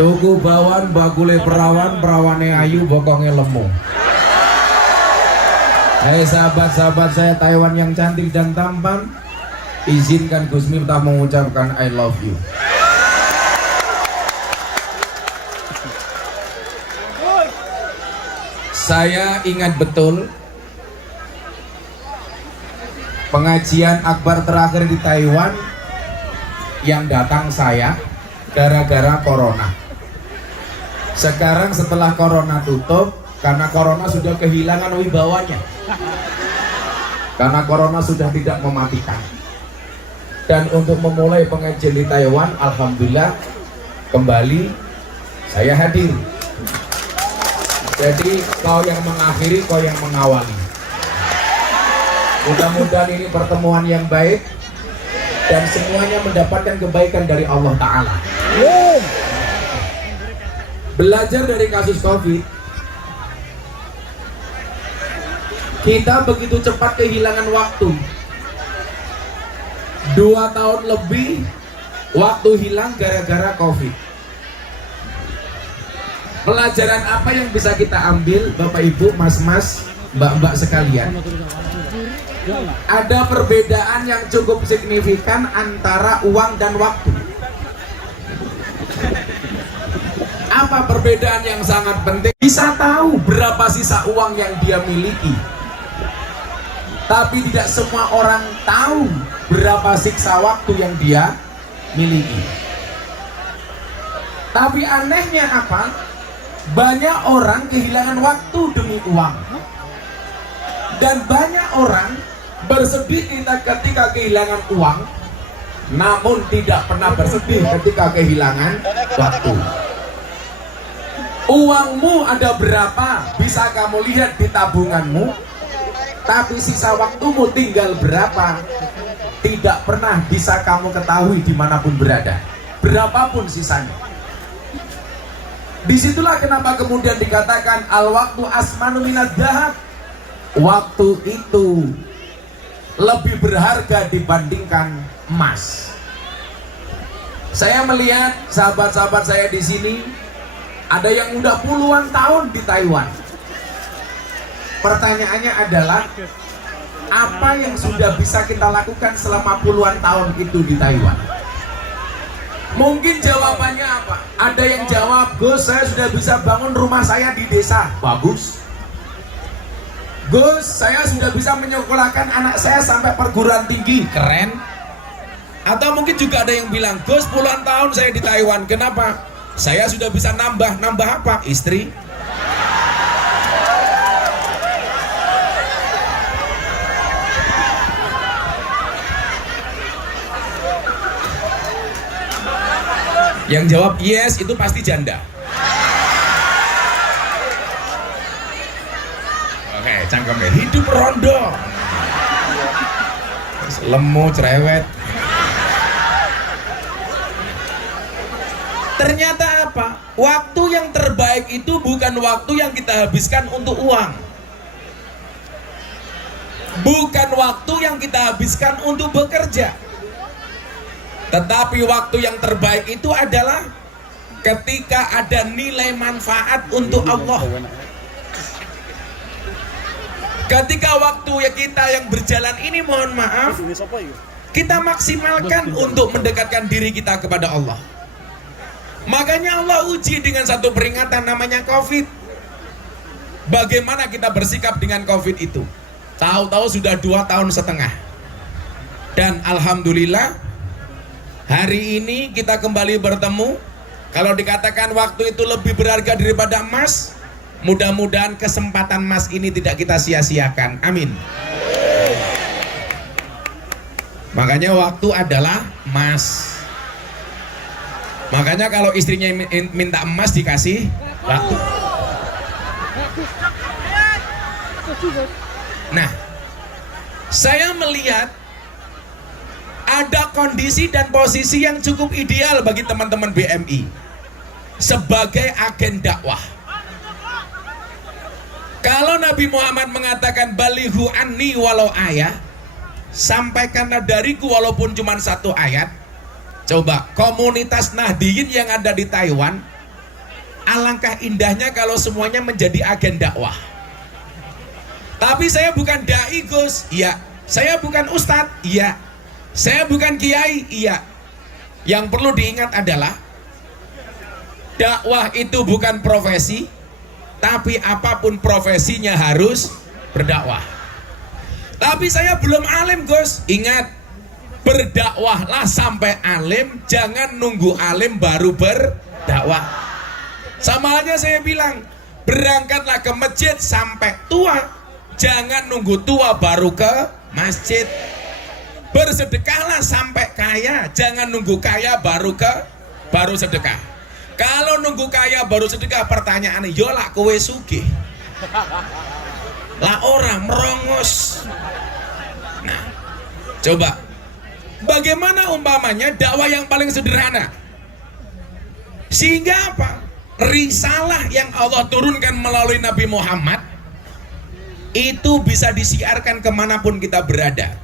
Tuku bawan bakule perawan, perawane ayu bokongnya lemu. Hai sahabat-sahabat saya Taiwan yang cantik dan tampan, izinkan Gus Miftah mengucapkan I love you. Saya ingat betul pengajian akbar terakhir di Taiwan yang datang saya gara-gara corona. Sekarang setelah corona tutup, karena corona sudah kehilangan wibawanya, karena corona sudah tidak mematikan. Dan untuk memulai pengajian di Taiwan, alhamdulillah kembali saya hadir. Jadi kau yang mengakhiri, kau yang mengawali. Mudah-mudahan ini pertemuan yang baik dan semuanya mendapatkan kebaikan dari Allah Ta'ala. Belajar dari kasus Covid, kita begitu cepat kehilangan waktu. 2 tahun lebih waktu hilang gara-gara Covid. Pelajaran apa yang bisa kita ambil, Bapak Ibu, Mas-mas, Mbak-mbak sekalian? Ada perbedaan yang cukup signifikan antara uang dan waktu. Apa perbedaan yang sangat penting? Bisa tahu berapa sisa uang yang dia miliki, tapi tidak semua orang tahu berapa siksa waktu yang dia miliki. Tapi anehnya apa? Banyak orang kehilangan waktu demi uang, dan banyak orang bersedih ketika kehilangan uang, namun tidak pernah bersedih ketika kehilangan waktu. Uangmu ada berapa bisa kamu lihat di tabunganmu, tapi sisa waktumu tinggal berapa tidak pernah bisa kamu ketahui dimanapun berada, berapapun sisanya. Disitulah kenapa kemudian dikatakan al-waktu asmanu minad dahab. Waktu itu lebih berharga dibandingkan emas. Saya melihat sahabat-sahabat saya di sini, ada yang udah puluhan tahun di Taiwan. Pertanyaannya adalah, apa yang sudah bisa kita lakukan selama puluhan tahun itu di Taiwan? Mungkin jawabannya apa? Ada yang jawab, Gus, saya sudah bisa bangun rumah saya di desa. Bagus. Gus, saya sudah bisa menyekolahkan anak saya sampai perguruan tinggi. Keren. Atau mungkin juga ada yang bilang, Gus, puluhan tahun saya di Taiwan. Kenapa? Saya sudah bisa nambah apa? Istri. Yang jawab yes itu pasti janda. Oke, cangkemnya hidup rondo, lemu cerewet. Ternyata apa? Waktu yang terbaik itu bukan waktu yang kita habiskan untuk uang, bukan waktu yang kita habiskan untuk bekerja. Tetapi waktu yang terbaik itu adalah ketika ada nilai manfaat untuk Allah. Ketika waktu ya kita yang berjalan ini, mohon maaf, kita maksimalkan untuk mendekatkan diri kita kepada Allah. Makanya Allah uji dengan satu peringatan namanya Covid. Bagaimana kita bersikap dengan Covid itu? Tahu-tahu sudah 2,5 tahun. Dan alhamdulillah hari ini kita kembali bertemu. Kalau dikatakan waktu itu lebih berharga daripada emas, mudah-mudahan kesempatan emas ini tidak kita sia-siakan. Amin. Makanya waktu adalah emas. Makanya kalau istrinya minta emas dikasih waktu. Nah, saya melihat ada kondisi dan posisi yang cukup ideal bagi teman-teman BMI sebagai agen dakwah. Kalau Nabi Muhammad mengatakan balighu anni walau ayat, sampaikanlah dariku walaupun cuma 1 ayat. Coba komunitas Nahdiyin yang ada di Taiwan, alangkah indahnya kalau semuanya menjadi agen dakwah. Tapi saya bukan dai, Gus. Iya. Saya bukan ustadz. Iya. Saya bukan kiai. Iya. Yang perlu diingat adalah dakwah itu bukan profesi, tapi apapun profesinya harus berdakwah. Tapi saya belum alim, Gus. Ingat, berdakwahlah sampai alim, jangan nunggu alim baru berdakwah. Sama halnya saya bilang, berangkatlah ke masjid sampai tua, jangan nunggu tua baru ke masjid. Bersedekahlah sampai kaya, jangan nunggu kaya baru sedekah. Kalau nunggu kaya baru sedekah, pertanyaannya, yo lah kowe sugih, lah orang merongos. Nah, coba bagaimana umpamanya dakwah yang paling sederhana, sehingga apa? Risalah yang Allah turunkan melalui Nabi Muhammad itu bisa disiarkan kemanapun kita berada.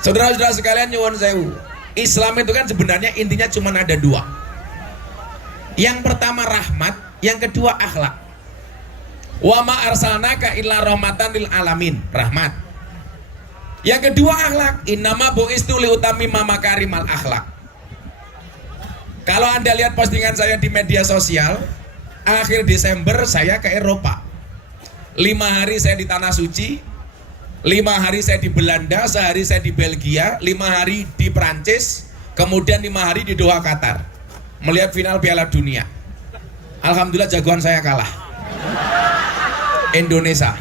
Saudara-saudara sekalian, nyuwun sewu, Islam itu kan sebenarnya intinya cuma ada dua. Yang pertama rahmat, yang kedua akhlak. Wa ma arsalnaka illa rahmatan lil alamin, rahmat. Yang kedua akhlak, innama bu'istu liutammima makarimal akhlak. Kalau Anda lihat postingan saya di media sosial, akhir Desember saya ke Eropa. 5 hari saya di Tanah Suci, 5 hari saya di Belanda, sehari saya di Belgia, 5 hari di Prancis, kemudian 5 hari di Doha, Qatar, melihat final Piala Dunia. Alhamdulillah jagoan saya kalah, Indonesia.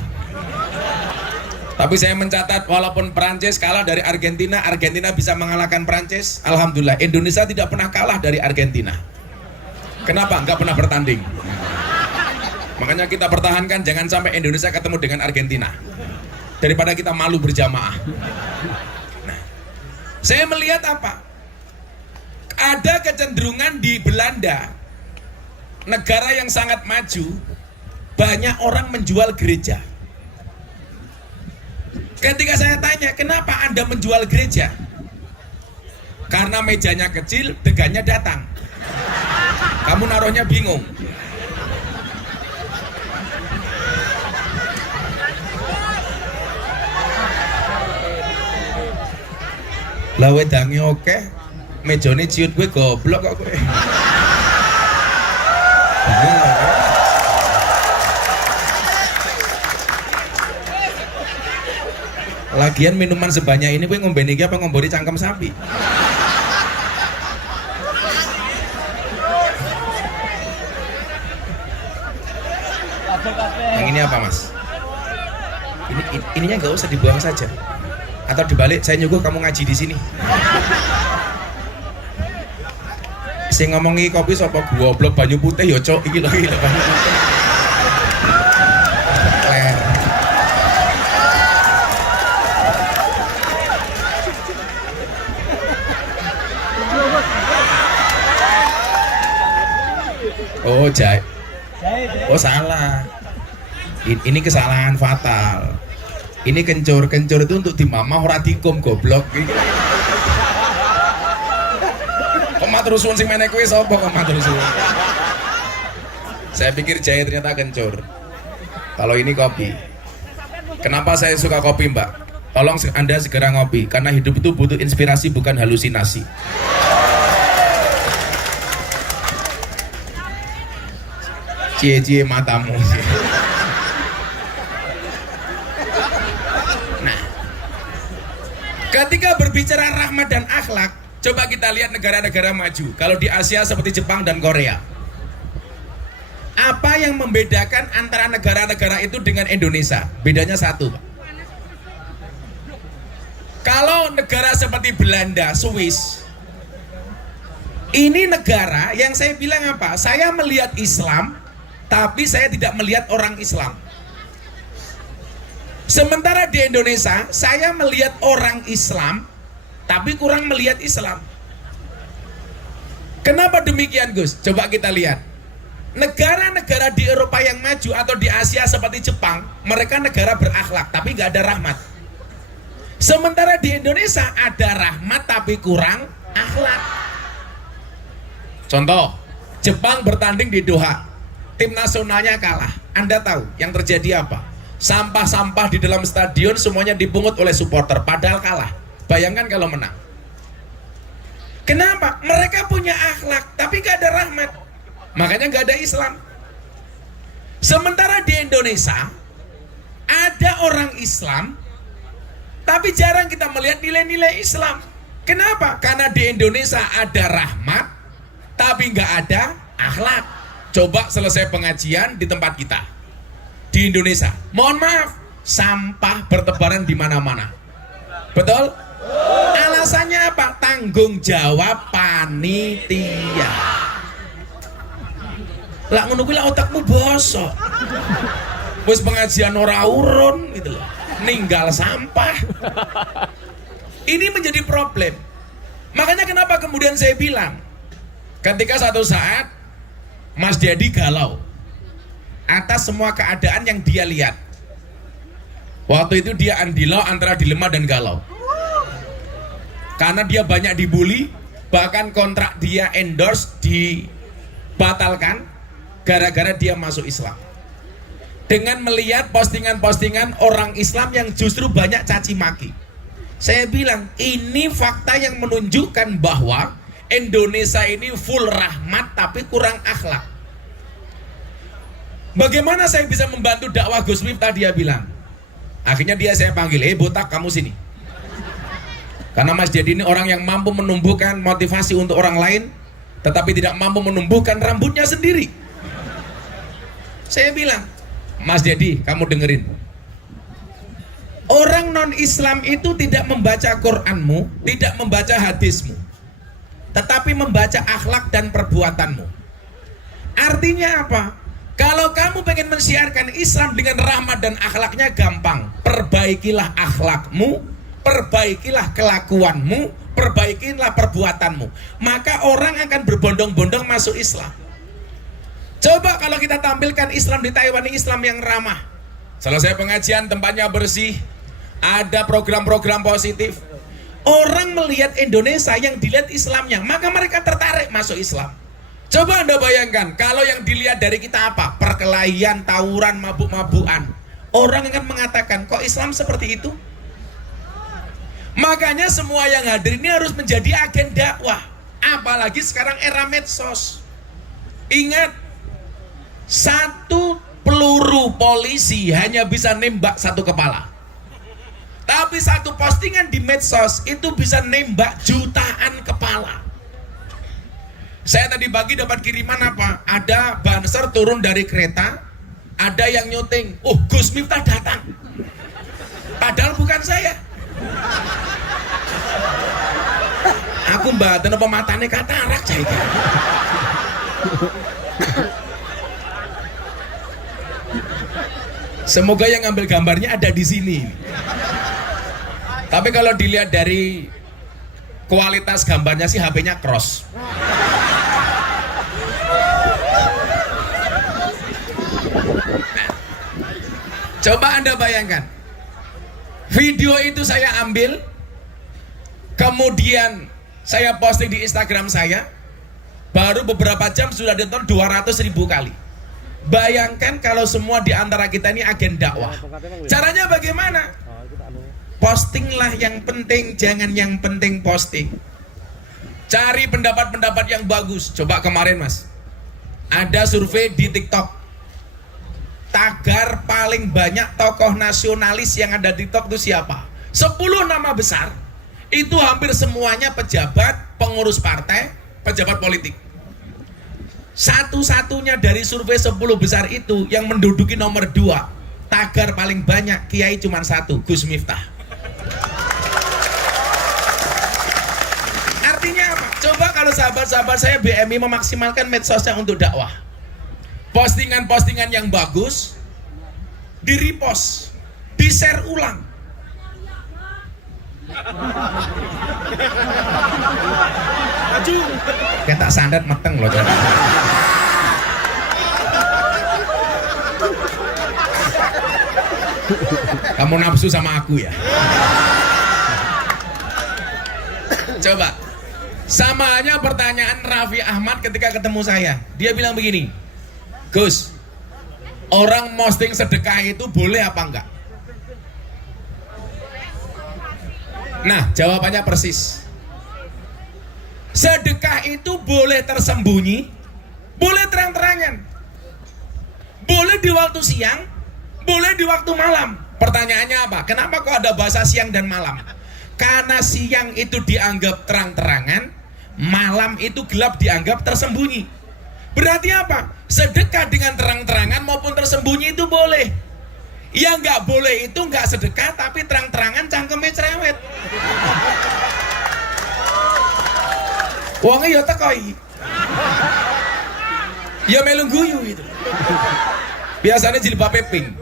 Tapi saya mencatat, walaupun Prancis kalah dari Argentina, Argentina bisa mengalahkan Prancis. Alhamdulillah, Indonesia tidak pernah kalah dari Argentina. Kenapa? Nggak pernah bertanding. Makanya kita pertahankan, jangan sampai Indonesia ketemu dengan Argentina, daripada kita malu berjamaah. Nah, saya melihat apa? Ada kecenderungan di Belanda, negara yang sangat maju, banyak orang menjual gereja. Ketika saya tanya, kenapa Anda menjual gereja? Karena mejanya kecil, degannya datang. Kamu naruhnya bingung. Lah wedange oke, mejane ciut gue goblok kok kowe. Lagian minuman sebanyak ini gue ngombe iki apa ngombori cangkem sapi? Yang ini apa, Mas? Ininya nggak usah dibuang saja. Atau dibalik, saya nyuguh kamu ngaji di sini. Sing ngomongi kopi sapa goblok banyu putih ya cok iki lho banyu putih. Oh, jahe. Oh, salah. Ini kesalahan fatal. Ini kencur itu untuk dimamah ora dikum goblok. Kok matur suwun sing meneh kuwi sapa kok matur suwun? Saya pikir jahe ternyata kencur. Kalau ini kopi. Kenapa saya suka kopi, Mbak? Tolong Anda segera ngopi, karena hidup itu butuh inspirasi bukan halusinasi. Cie-cie matamu. Nah, ketika berbicara rahmat dan akhlak, coba kita lihat negara-negara maju. Kalau di Asia seperti Jepang dan Korea, apa yang membedakan antara negara-negara itu dengan Indonesia? Bedanya satu. Kalau negara seperti Belanda, Swiss, ini negara yang saya bilang apa? Saya melihat Islam, tapi saya tidak melihat orang Islam. Sementara di Indonesia, saya melihat orang Islam, tapi kurang melihat Islam. Kenapa demikian, Gus? Coba kita lihat. Negara-negara di Eropa yang maju atau di Asia seperti Jepang, mereka negara berakhlak, tapi nggak ada rahmat. Sementara di Indonesia ada rahmat, tapi kurang akhlak. Contoh, Jepang bertanding di Doha, tim nasionalnya kalah. Anda tahu yang terjadi apa? Sampah-sampah di dalam stadion semuanya dipungut oleh supporter, padahal kalah. Bayangkan kalau menang. Kenapa? Mereka punya akhlak, tapi gak ada rahmat. Makanya gak ada Islam. Sementara di Indonesia ada orang Islam, tapi jarang kita melihat nilai-nilai Islam. Kenapa? Karena di Indonesia ada rahmat, tapi nggak ada akhlak. Coba selesai pengajian di tempat kita di Indonesia, mohon maaf, sampah bertebaran di mana-mana. Betul? Alasannya apa? Tanggung jawab panitia. Lah ngono kuwi otakmu bosok. Wis pengajian ora urun gitu loh. Ninggal sampah. Ini menjadi problem. Makanya kenapa kemudian saya bilang, ketika satu saat Mas Dedi galau atas semua keadaan yang dia lihat. Waktu itu dia andilo antara dilema dan galau. Karena dia banyak dibully, bahkan kontrak dia endorse dibatalkan gara-gara dia masuk Islam. Dengan melihat postingan-postingan orang Islam yang justru banyak caci maki. Saya bilang, ini fakta yang menunjukkan bahwa Indonesia ini full rahmat tapi kurang akhlak. Bagaimana saya bisa membantu dakwah Gus Miftah, dia bilang. Akhirnya saya panggil, botak kamu sini. Karena Mas Dedi ini orang yang mampu menumbuhkan motivasi untuk orang lain, tetapi tidak mampu menumbuhkan rambutnya sendiri. Saya bilang, Mas Dedi, kamu dengerin. Orang non-Islam itu tidak membaca Qur'anmu, tidak membaca hadismu, tetapi membaca akhlak dan perbuatanmu. Artinya apa? Kalau kamu pengen mensiarkan Islam dengan rahmat dan akhlaknya gampang. Perbaikilah akhlakmu, perbaikilah kelakuanmu, perbaikilah perbuatanmu. Maka orang akan berbondong-bondong masuk Islam. Coba kalau kita tampilkan Islam di Taiwan, Islam yang ramah. Selesai pengajian tempatnya bersih, ada program-program positif. Orang melihat Indonesia yang dilihat Islamnya, maka mereka tertarik masuk Islam. Coba Anda bayangkan, kalau yang dilihat dari kita apa? Perkelahian, tawuran, mabuk-mabukan. Orang akan mengatakan, kok Islam seperti itu? Makanya semua yang hadir ini harus menjadi agen dakwah. Apalagi sekarang era medsos. Ingat, satu peluru polisi hanya bisa nembak satu kepala. Tapi satu postingan di medsos itu bisa nembak jutaan kepala. Saya tadi pagi dapat kiriman apa? Ada banser turun dari kereta, ada yang nyuting, Gus Miftah datang. Padahal bukan saya. Aku mbaten apa matane katarak jaike. Semoga yang ngambil gambarnya ada di sini. Tapi kalau dilihat dari kualitas gambarnya sih HP-nya cross. Coba Anda bayangkan, video itu saya ambil, kemudian saya posting di Instagram saya, baru beberapa jam sudah ditonton 200.000 kali. Bayangkan kalau semua di antara kita ini agen dakwah. Caranya bagaimana? Postinglah yang penting, jangan yang penting posting. Cari pendapat-pendapat yang bagus. Coba kemarin Mas, ada survei di TikTok. Tagar paling banyak tokoh nasionalis yang ada di TikTok itu siapa? 10 nama besar. Itu hampir semuanya pejabat, pengurus partai, pejabat politik. Satu-satunya dari survei 10 besar itu yang menduduki nomor 2, tagar paling banyak kiai cuma 1, Gus Miftah. Artinya apa? Coba kalau sahabat-sahabat saya BMI memaksimalkan medsosnya untuk dakwah. Postingan-postingan yang bagus di repost, di share ulang. Kayak tak sandat meteng loh. Kamu nafsu sama aku ya? Coba Sama hanya pertanyaan Raffi Ahmad ketika ketemu saya. Dia bilang begini, Gus, orang posting sedekah itu boleh apa enggak? Nah, jawabannya persis. Sedekah itu boleh tersembunyi, boleh terang-terangan. Boleh di waktu siang, boleh di waktu malam. Pertanyaannya apa? Kenapa kok ada bahasa siang dan malam? Karena siang itu dianggap terang-terangan, malam itu gelap dianggap tersembunyi. Berarti apa? Sedekah dengan terang-terangan maupun tersembunyi itu boleh. Yang nggak boleh itu nggak sedekah tapi terang-terangan cangkeme cerewet. Wongnya ya tekoi, ya melu guyu gitu. Biasanya jilbabnya pink.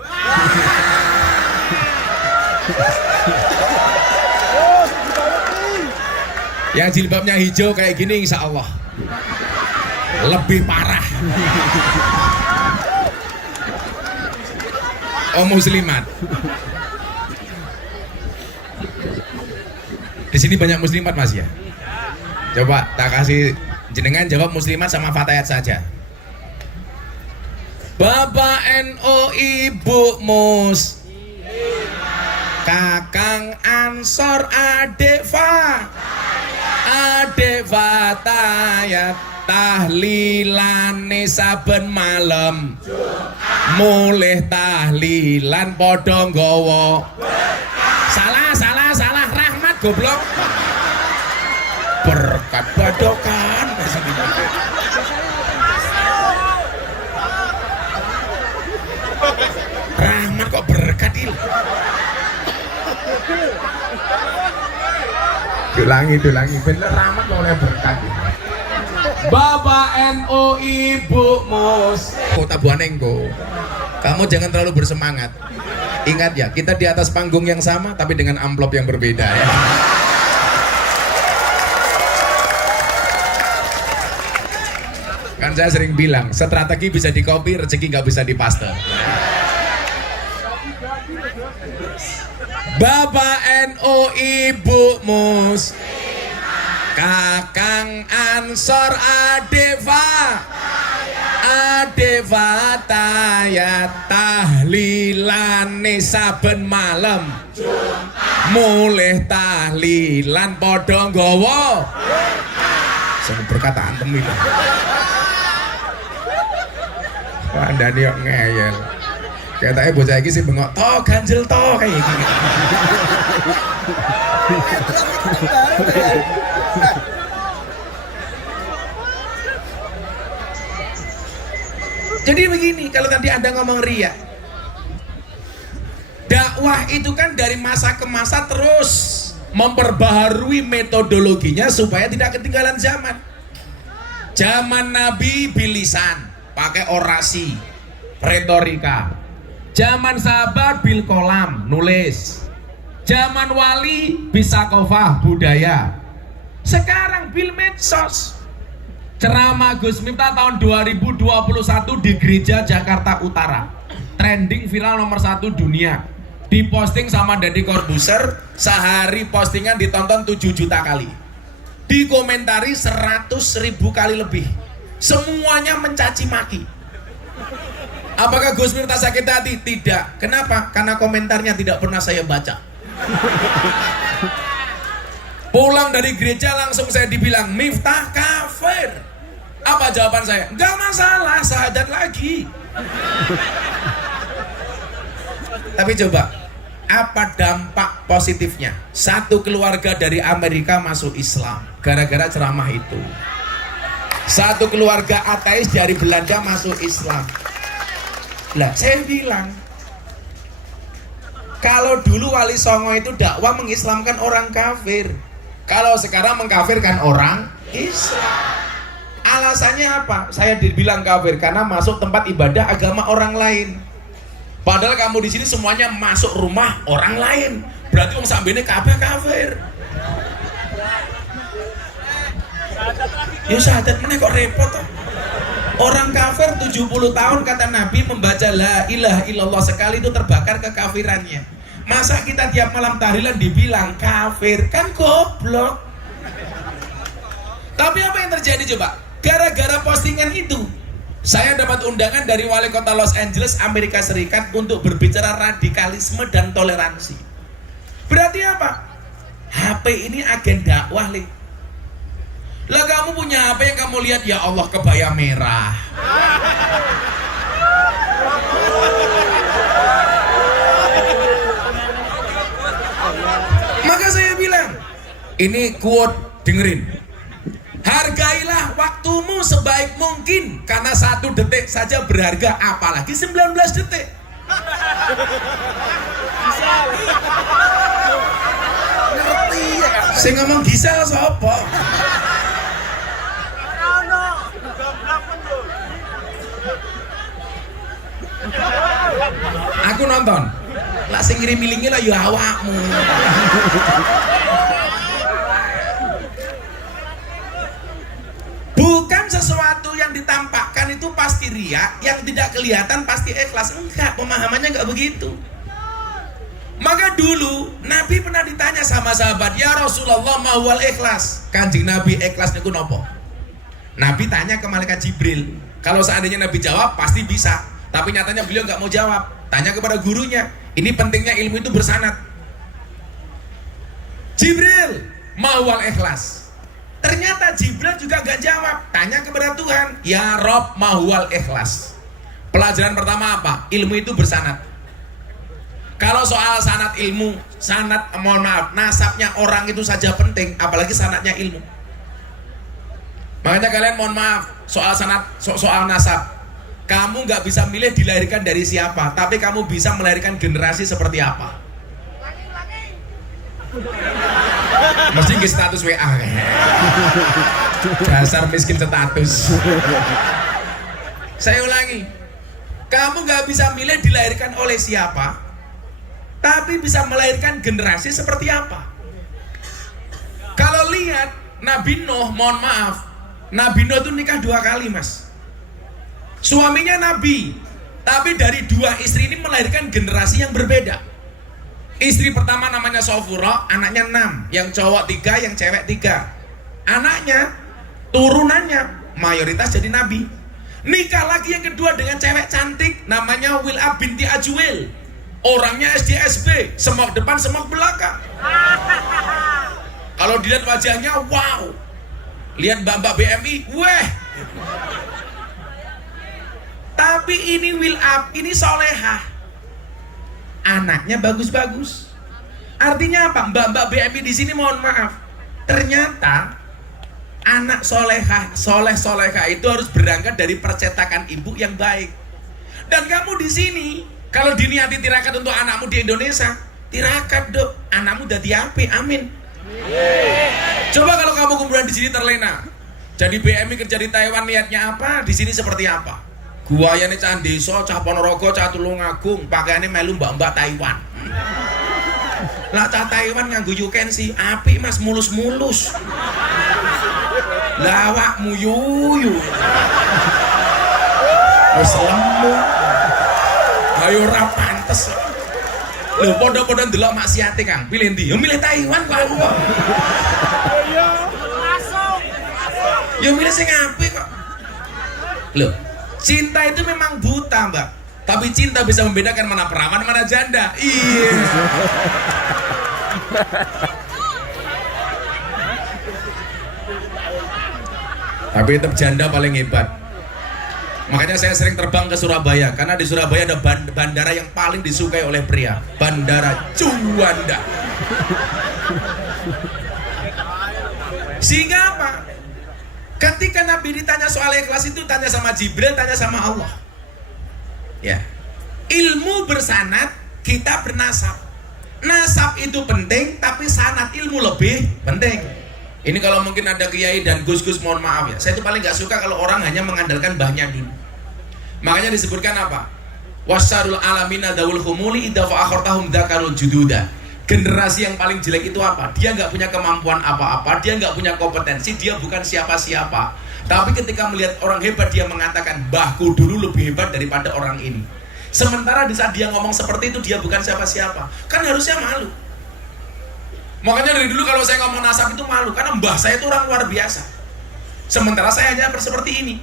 Yang jilbabnya hijau kayak gini insya Allah lebih parah. Oh muslimat. Di sini banyak muslimat Mas ya. Coba tak kasih jenengan jawab muslimat sama fatayat saja. Bapak NU Ibu Mus, Kakang Ansor Adek Fatayat tahlilane saben malam. Mulih tahlilan padha nggawa. Salah Rahmat goblok. Berkat badokan. Rahmat kok berkat il. Dulangi bener Rahmat oleh berkat. Bapak NU Ibu Mus, tabuhan engko. Kamu jangan terlalu bersemangat. Ingat ya, kita di atas panggung yang sama tapi dengan amplop yang berbeda ya. Kan saya sering bilang, strategi bisa di-copy, rezeki nggak bisa dipaste. Bapak NU Ibu Mus, Kakang Ansor Adek Fatayat tahlilane saben malam. Mulih tahlilan padha nggawa. Sing perkataan temi itu. Andane yo ngeyel. Ketake bocah iki sing bengok to ganjel to kayak iki. Jadi begini, kalau tadi Anda ngomong riya, dakwah itu kan dari masa ke masa terus memperbaharui metodologinya supaya tidak ketinggalan zaman. Zaman Nabi bilisan, pakai orasi, retorika. Zaman sahabat bil kolam, nulis. Zaman wali bisa kofah, budaya. Sekarang bil medsos. Ceramah Gus Miftah tahun 2021 di Gereja Jakarta Utara. Trending viral nomor 1 dunia. Diposting sama Deddy Corbuzier, sehari postingan ditonton 7 juta kali. Dikomentari 100.000 kali lebih. Semuanya mencaci maki. Apakah Gus Miftah sakit hati? Tidak. Kenapa? Karena komentarnya tidak pernah saya baca. Pulang dari gereja langsung saya dibilang Miftah kafir. Apa jawaban saya? Enggak masalah, syahadat lagi. Tapi coba, apa dampak positifnya? Satu keluarga dari Amerika masuk Islam gara-gara ceramah itu. Satu keluarga ateis dari Belanda masuk Islam. Lah, saya bilang, kalau dulu Wali Songo itu dakwah mengislamkan orang kafir, kalau sekarang mengkafirkan orang Islam. Alasannya apa? Saya dibilang kafir karena masuk tempat ibadah agama orang lain. Padahal kamu di sini semuanya masuk rumah orang lain. Berarti wong sambene kabeh kafir. Ya syahadat meneh kok repot toh. Orang kafir 70 tahun kata Nabi membaca la ilaha illallah sekali itu terbakar kekafirannya. Masa kita tiap malam tahlilan dibilang kafir? Kan goblok. Tapi apa yang terjadi coba? Gara-gara postingan itu, saya dapat undangan dari wali kota Los Angeles, Amerika Serikat untuk berbicara radikalisme dan toleransi. Berarti apa? HP ini agen dakwah, Le. Lah kamu punya HP yang kamu lihat, ya Allah, kebaya merah. Maka saya bilang, ini quote, dengerin. Hargailah waktumu sebaik mungkin, karena 1 detik saja berharga, apalagi 19 detik. Ngerti ya? Saya ngomong Gisel sopo? Aku nonton. Lah sing ngirim-ngiringi lah ya awakmu. Bukan sesuatu yang ditampakkan itu pasti riya, yang tidak kelihatan pasti ikhlas. Enggak, pemahamannya enggak begitu. Maka dulu Nabi pernah ditanya sama sahabat, ya Rasulullah, ma huwal ikhlas? Kanjeng Nabi, ikhlas niku nopo? Nabi tanya ke malaikat Jibril. Kalau seandainya Nabi jawab pasti bisa, tapi nyatanya beliau nggak mau jawab. Tanya kepada gurunya. Ini pentingnya ilmu itu bersanad. Jibril, ma huwal ikhlas? Ternyata Jibril juga gak jawab. Tanya kepada Tuhan, ya Rob, ma huwal ikhlas? Pelajaran pertama apa? Ilmu itu bersanad. Kalau soal sanad ilmu, sanad, mohon maaf, nasabnya orang itu saja penting, apalagi sanadnya ilmu. Makanya kalian mohon maaf, soal sanad, soal nasab, kamu nggak bisa milih dilahirkan dari siapa, tapi kamu bisa melahirkan generasi seperti apa. Mesti nggih status WA kayaknya. Dasar miskin status. Saya ulangi, kamu nggak bisa milih dilahirkan oleh siapa, tapi bisa melahirkan generasi seperti apa. Kalau lihat Nabi Nuh, mohon maaf, Nabi Nuh itu nikah 2 kali, Mas. Suaminya Nabi, tapi dari 2 istri ini melahirkan generasi yang berbeda. Istri pertama namanya Sofura, anaknya 6, yang cowok 3, yang cewek 3. Anaknya, turunannya mayoritas jadi Nabi. Nikah lagi yang kedua dengan cewek cantik, namanya Wil'ab binti Ajwil. Orangnya SDSB, semok depan semok belakang. Kalau dilihat wajahnya, wow. Lihat mbak-mbak BMI, weh. Tapi ini Wil'ab, ini solehah. Anaknya bagus-bagus. Artinya apa? Mbak-mbak BMI di sini mohon maaf. Ternyata anak solehah, soleh-solehah itu harus berangkat dari percetakan ibu yang baik. Dan kamu di sini, kalau diniati tirakat untuk anakmu di Indonesia, tirakat dok, anakmu dadi api, amin. Coba kalau kamu kemudian di sini terlena, jadi BMI kerja di Taiwan, niatnya apa? Di sini seperti apa? Guayane cah desa, cah Ponorogo, cah Tulungagung, pakaiannya melu mbak-mbak Taiwan. Lah cah Taiwan nganggo yukensi, api Mas, mulus-mulus. Lah awakmu yuyu. Wis lemu. Ayo ora pantes. Lho padha-padha ndelok maksiate Kang, pilih ndi? Ya milih Taiwan kok aku kok. Iya. Langsung. Ya milih sing apik kok. Loh, cinta itu memang buta, Mbak. Tapi cinta bisa membedakan mana perawan, mana janda. Iya. Tapi tetap janda paling hebat. Makanya saya sering terbang ke Surabaya, karena di Surabaya ada bandara yang paling disukai oleh pria, Bandara Juanda. Sehingga apa? Ketika Nabi ditanya soal ikhlas itu, tanya sama Jibril, tanya sama Allah. Ya, ilmu bersanad, kita bernasab. Nasab itu penting, tapi sanad ilmu lebih penting. Ini kalau mungkin ada kiai dan gus-gus, mohon maaf ya, saya itu paling gak suka kalau orang hanya mengandalkan mbahnya dulu. Makanya disebutkan apa? Wasarul alamina daul humuli idza fa'akhartahum dzakarul jududa. Generasi yang paling jelek itu apa? Dia nggak punya kemampuan apa-apa, dia nggak punya kompetensi, dia bukan siapa-siapa. Tapi ketika melihat orang hebat, dia mengatakan, bahku dulu lebih hebat daripada orang ini. Sementara di saat dia ngomong seperti itu, dia bukan siapa-siapa. Kan harusnya malu. Makanya dari dulu kalau saya ngomong nasab itu malu, karena mbah saya itu orang luar biasa. Sementara saya hanya seperti ini.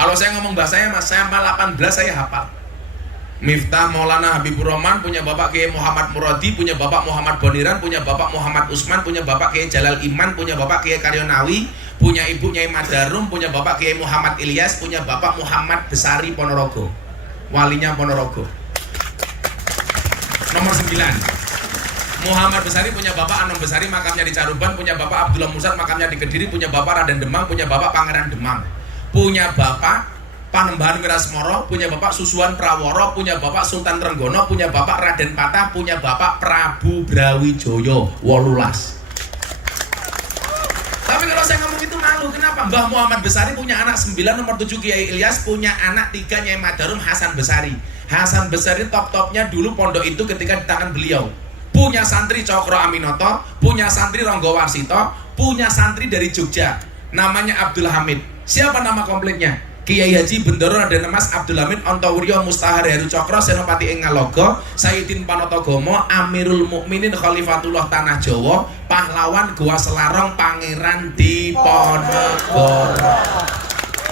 Kalau saya ngomong bahasanya mas, saya 18 saya hafal. Miftah Maulana Habibur Rahman, punya Bapak Kiai Muhammad Muradi, punya Bapak Muhammad Boniran, punya Bapak Muhammad Usman, punya Bapak Kiai Jalal Iman, punya Bapak Kiai Karyonawi, punya Ibu Nyai Madarum, punya Bapak Kiai Muhammad Ilyas, punya Bapak Muhammad Besari Ponorogo, walinya Ponorogo. Nomor 9, Muhammad Besari punya Bapak Anom Besari, makamnya di Caruban, punya Bapak Abdullah Musad, makamnya di Kediri, punya Bapak Raden Demang, punya Bapak Pangeran Demang, punya Bapak Panembahan Wirasmoro, punya Bapak Susuan Praworo, punya Bapak Sultan Trenggono, punya Bapak Raden Patah, punya Bapak Prabu Brawijoyo 18. Tapi kalau saya ngomong itu malu, kenapa? Mbah Muhammad Besari punya anak 9, nomor 7 Kiai Ilyas, punya anak 3 Nyai Madarum Hasan Besari. Hasan Besari top-topnya dulu pondok itu ketika di tangan beliau. Punya santri Cokro Aminoto, punya santri Ronggo Warsito, punya santri dari Jogja, namanya Abdul Hamid. Siapa nama komplitnya? Kiai Haji Bendoro Raden Mas Abdul Hamid Ontowuryo Mustahar Heru Cokro Senopati ing Ngalogo, Sayyidin Panotogomo, Amirul Mukminin Khalifatullah Tanah Jawa, pahlawan Gua Selarong, Pangeran Diponegoro.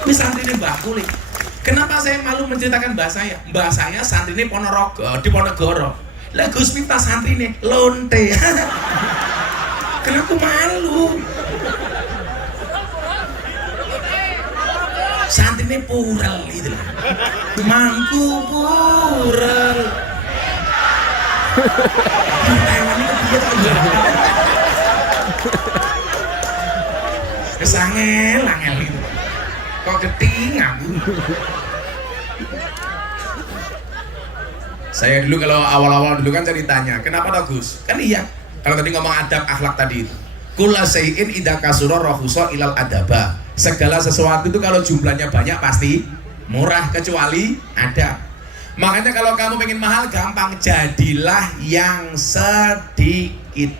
Ini santri ini Mbah Kuli. Kenapa saya malu menceritakan mbah saya? Mbah saya santri ini Diponegoro. Lah Gus Miftah santri ini lonte. Kenapa malu? Santri ini pural gitu lah. Mangku pural. Taiwan ini dia tak ada. Kesangel gitu. Kok keting aku. Saya dulu kalau awal-awal dulu kan saya ditanya, kenapa toh Gus? Kan iya. Kalau tadi ngomong adab akhlak tadi itu. Kula sayin idza kasura rahusa ilal adaba. Segala sesuatu itu kalau jumlahnya banyak pasti murah, kecuali ada. Makanya kalau kamu pengen mahal gampang, jadilah yang sedikit.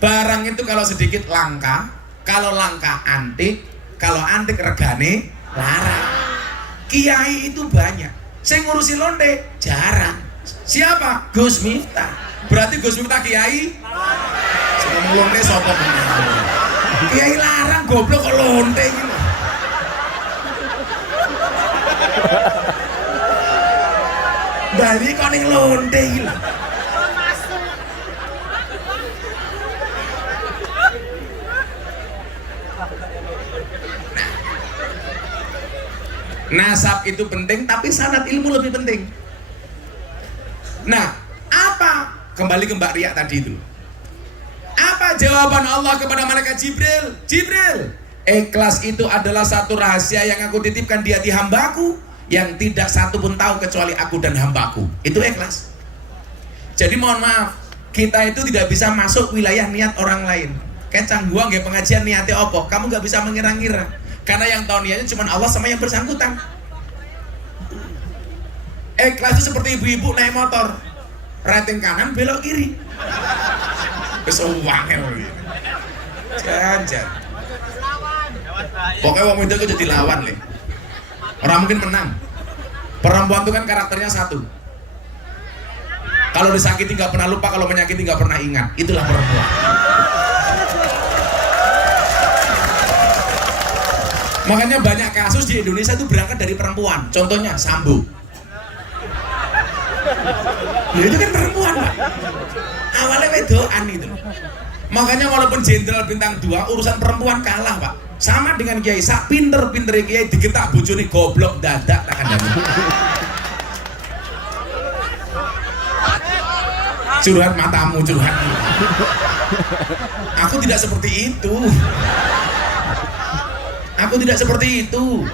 Barang itu kalau sedikit langka, kalau langka antik, kalau antik regane larang. Kiai itu banyak, saya ngurusi lonte jarang. Siapa? Gus Miftah. Berarti Gus Miftah kiai? Saya ngomong lonte sapa? Kiai larang goblok kok lonte gitu. Bali kok ning lonte iki lho. Nasab itu penting, tapi sanad ilmu lebih penting. Nah, apa? Kembali ke Mbak Ria tadi itu. Apa jawaban Allah kepada malaikat Jibril? Jibril, ikhlas itu adalah satu rahasia yang aku titipkan di hati hambaku, yang tidak satu pun tahu kecuali aku dan hambaku. Itu ikhlas. Jadi mohon maaf, kita itu tidak bisa masuk wilayah niat orang lain. Kecang gua nggak pengajian niatnya opo, kamu nggak bisa mengira-ngira. Karena yang tahu niatnya cuma Allah sama yang bersangkutan. Ikhlas itu seperti ibu-ibu naik motor, rating kanan belok kiri. Kesuwangan gitu. Jangan. Pokoknya wong itu jadi lawan nih. Orang mungkin menang. Perempuan itu kan karakternya satu. Kalau disakiti nggak pernah lupa, kalau menyakiti nggak pernah ingat. Itulah perempuan. Makanya banyak kasus di Indonesia itu berangkat dari perempuan. Contohnya Sambo. Ya itu kan perempuan, Pak. Awalnya wedoan itu. Makanya walaupun jenderal bintang 2, urusan perempuan kalah, Pak. Sama dengan Kiai, sak pinter-pinter Kiai digetak bojone goblok dadak tak kandhani. Curhat matamu, curhat. Aku tidak seperti itu. Aku tidak seperti itu.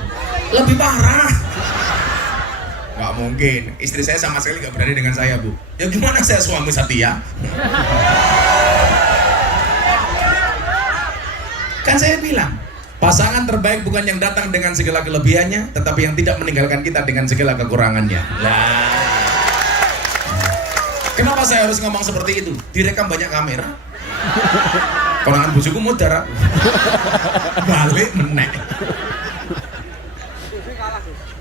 Lebih parah. Gak mungkin. Istri saya sama sekali gak berani dengan saya, Bu. Ya gimana saya suami setia? Kan saya bilang, pasangan terbaik bukan yang datang dengan segala kelebihannya, tetapi yang tidak meninggalkan kita dengan segala kekurangannya. Kenapa saya harus ngomong seperti itu? Direkam banyak kamera. Konangan bujuku mudara. Balik menek.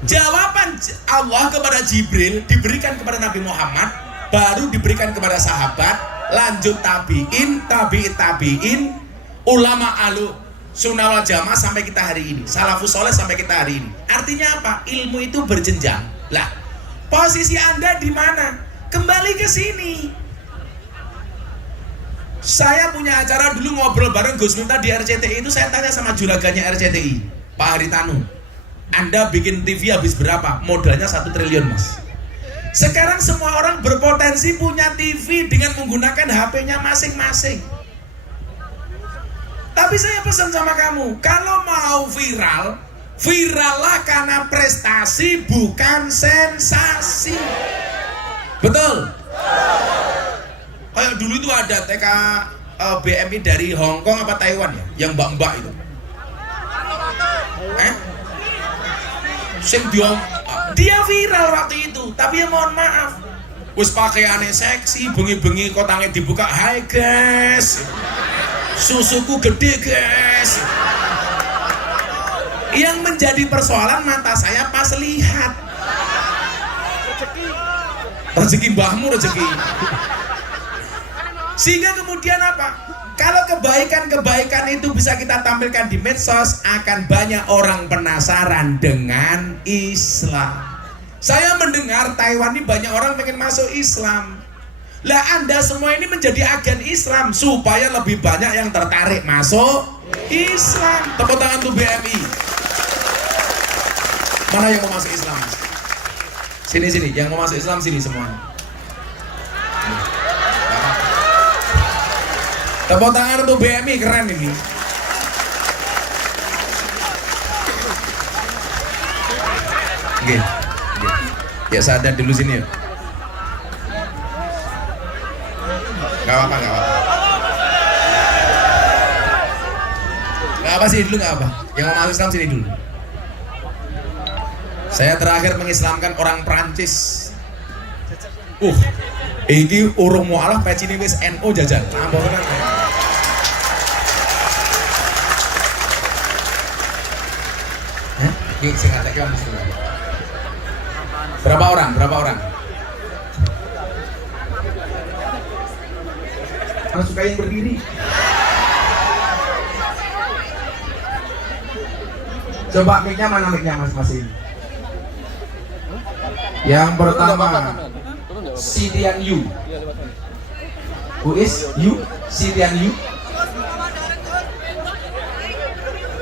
Jawaban Allah kepada Jibril diberikan kepada Nabi Muhammad, baru diberikan kepada sahabat, lanjut tabiin, tabi'in, ulama ahlu Sunnah wal Jamaah sampai kita hari ini, salafus soleh sampai kita hari ini. Artinya apa? Ilmu itu berjenjang. Lah, posisi Anda di mana? Kembali ke sini. Saya punya acara dulu ngobrol bareng Gus Miftah di RCTI itu, saya tanya sama juraganya RCTI, Pak Haritanu, Anda bikin TV habis berapa? Modalnya 1 triliun mas. Sekarang semua orang berpotensi punya TV dengan menggunakan HP-nya masing-masing. Tapi saya pesan sama kamu, kalau mau viral, virallah karena prestasi bukan sensasi. Betul? Kayak dulu itu ada TK BMI dari Hong Kong apa Taiwan ya, yang mbak-mbak itu. Dia viral waktu itu, tapi ya mohon maaf, wis pakaiannya seksi, bengi-bengi kotangnya dibuka, hai guys, susuku gede guys. Yang menjadi persoalan mata saya pas lihat. Rezeki mbahmu rezeki. Sehingga kemudian apa? Kalau kebaikan-kebaikan itu bisa kita tampilkan di medsos, akan banyak orang penasaran dengan Islam. Saya mendengar Taiwan ini banyak orang pengen masuk Islam. Lah Anda semua ini menjadi agen Islam supaya lebih banyak yang tertarik masuk Islam. Tepuk tangan untuk BMI. Mana yang mau masuk Islam? Sini, yang mau masuk Islam sini semuanya. Tepuk tangan untuk BMI, keren ini. Oke. Ya sadar dulu sini ya. Gak apa-apa. Gak apa sih dulu, gak apa. Yang mau masuk Islam sini dulu. Saya terakhir mengislamkan orang Prancis. Iki urung mualaf pecine wis NU jajan. Ampun tenan. Iki sing ngateke om mesti. Berapa orang? Karena suka yang berdiri. Coba mic-nya mana mic-nya mas-mas ini? Yang pertama Sitian Yu. Who is you? Sitian Yu.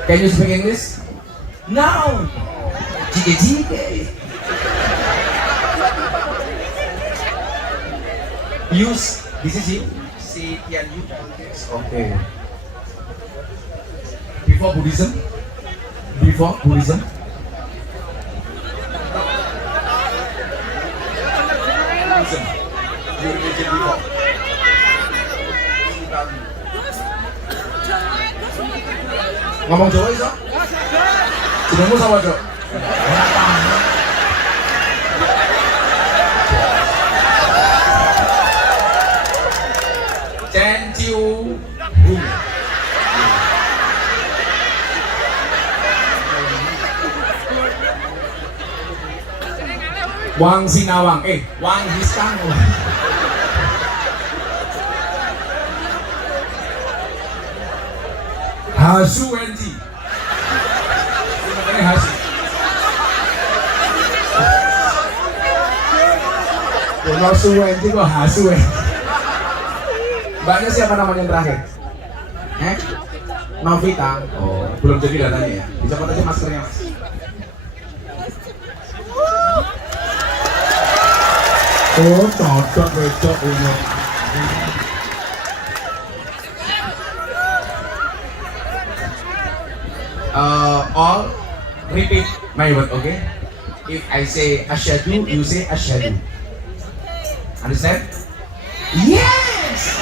Can you speak English? No. Jike. Use. This is you. Sitian Yu. Okay. Before Buddhism. Ngomong Jawa iso? Jenengmu sapa, Dok? Chen Chiu Hu. Wang Sinawang, Wang Hiskang. Hasu Wenji. Ini Hasu. Hasu Wenji kok Hasu Mbaknya siapa namanya yang terakhir? Novita. Oh, belum jadi datanya ya. Bisa aja maskernya, Mas. Oh, cocok wedok ini. All repeat my word, okay? If I say asyhadu, you say asyhadu. Understand? Yes.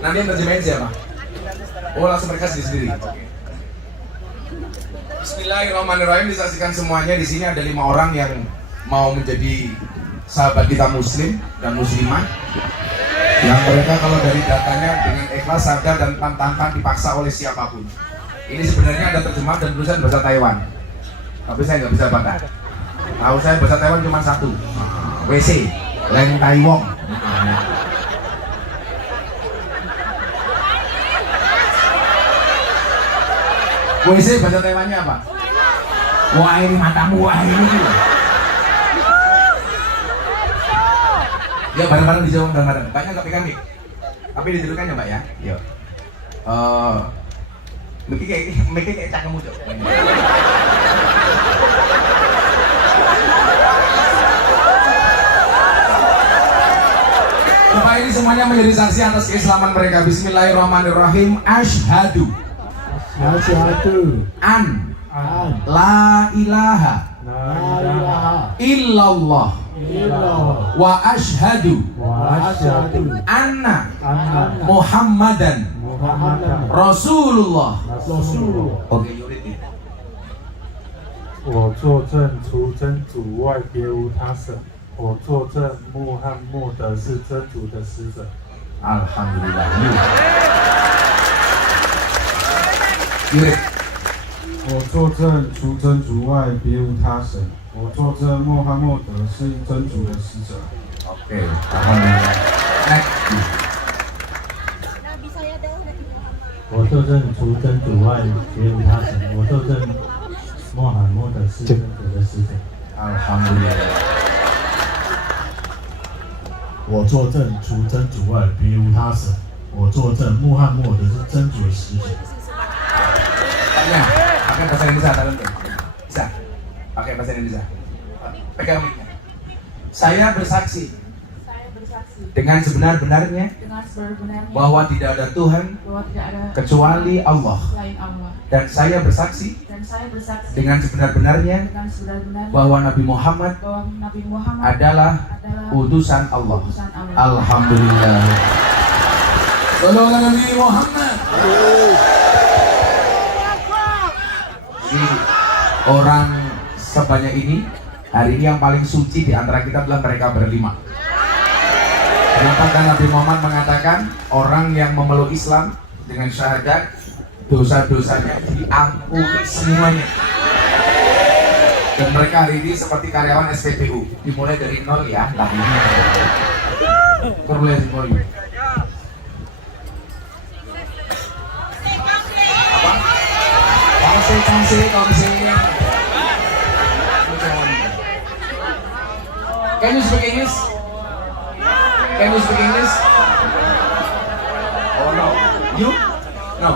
Nanti yang terjemahin siapa? Oh, langsung mereka sendiri. Bismillahirrahmanirrahim. Disaksikan semuanya, di sini ada 5 orang yang mau menjadi sahabat kita muslim dan muslimah, yang mereka kalau dari datanya dengan ikhlas, sadar dan tanpa dipaksa oleh siapapun. Ini sebenarnya ada terjemah dan tulisan bahasa Taiwan, tapi saya nggak bisa baca. Tahu saya bahasa Taiwan cuma satu, WC, Leng Tai Wong. WC bahasa Taiwannya apa? Wah ini matamu, wah ini gitu. Ya bareng-bareng dijawab bareng-bareng. Mbaknya nggak pegang nih, tapi didulukan ya mbak ya. Yuk. Mikir kayak cangkemmu tuh. Bapak ini semuanya menjadi saksi atas keislaman mereka. Bismillahirrahmanirrahim. Asyhadu an la ilaha illallah wa asyhadu anna Muhammadan Rasulullah. Oke, Yurid. 我作证，除真主外，别无他神。我作证，穆罕默德是真主的使者。 Alhamdulillah. Yurid. 我作证，除真主外，别无他神。我作证，穆罕默德是真主的使者。 Oke, alhamdulillah. Next. 我作证，除真主外，别无他神。我作证，穆罕默德是真主的使者。 Alhamdulillah. 我作证，除真主外，别无他神。我作证，穆罕默德是真主的使者。 Tanya, pakai bahasa Indonesia, bisa? Pakai bahasa Indonesia. Pegang mic-nya. Saya bersaksi dengan sebenar-benarnya bahwa tidak ada Tuhan kecuali Allah. Dan saya bersaksi dengan sebenar-benarnya bahwa Nabi Muhammad adalah utusan Allah. Alhamdulillah. Sallallahu alaihi Nabi Muhammad. Jadi, orang sebanyak ini hari ini yang paling suci di antara kita adalah mereka berlima. Kenapa? Karena Nabi Muhammad mengatakan orang yang memeluk Islam dengan syahadat dosa-dosanya diampuni semuanya. Dan mereka hari ini seperti karyawan SPBU, dimulai dari nol ya, lahirnya. Perlu dimulai. Kongsi. Can you speak English? Can you speak English? Oh no. You? No.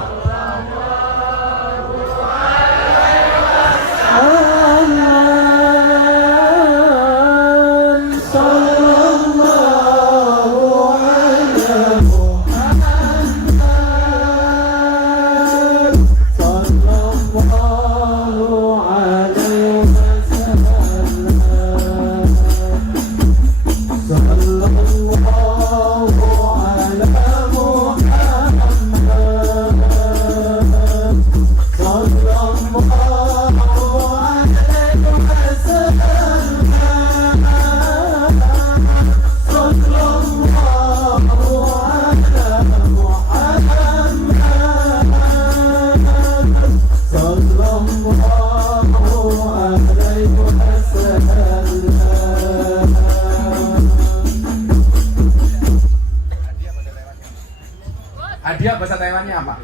Hadiah bahasa Taiwannya apa?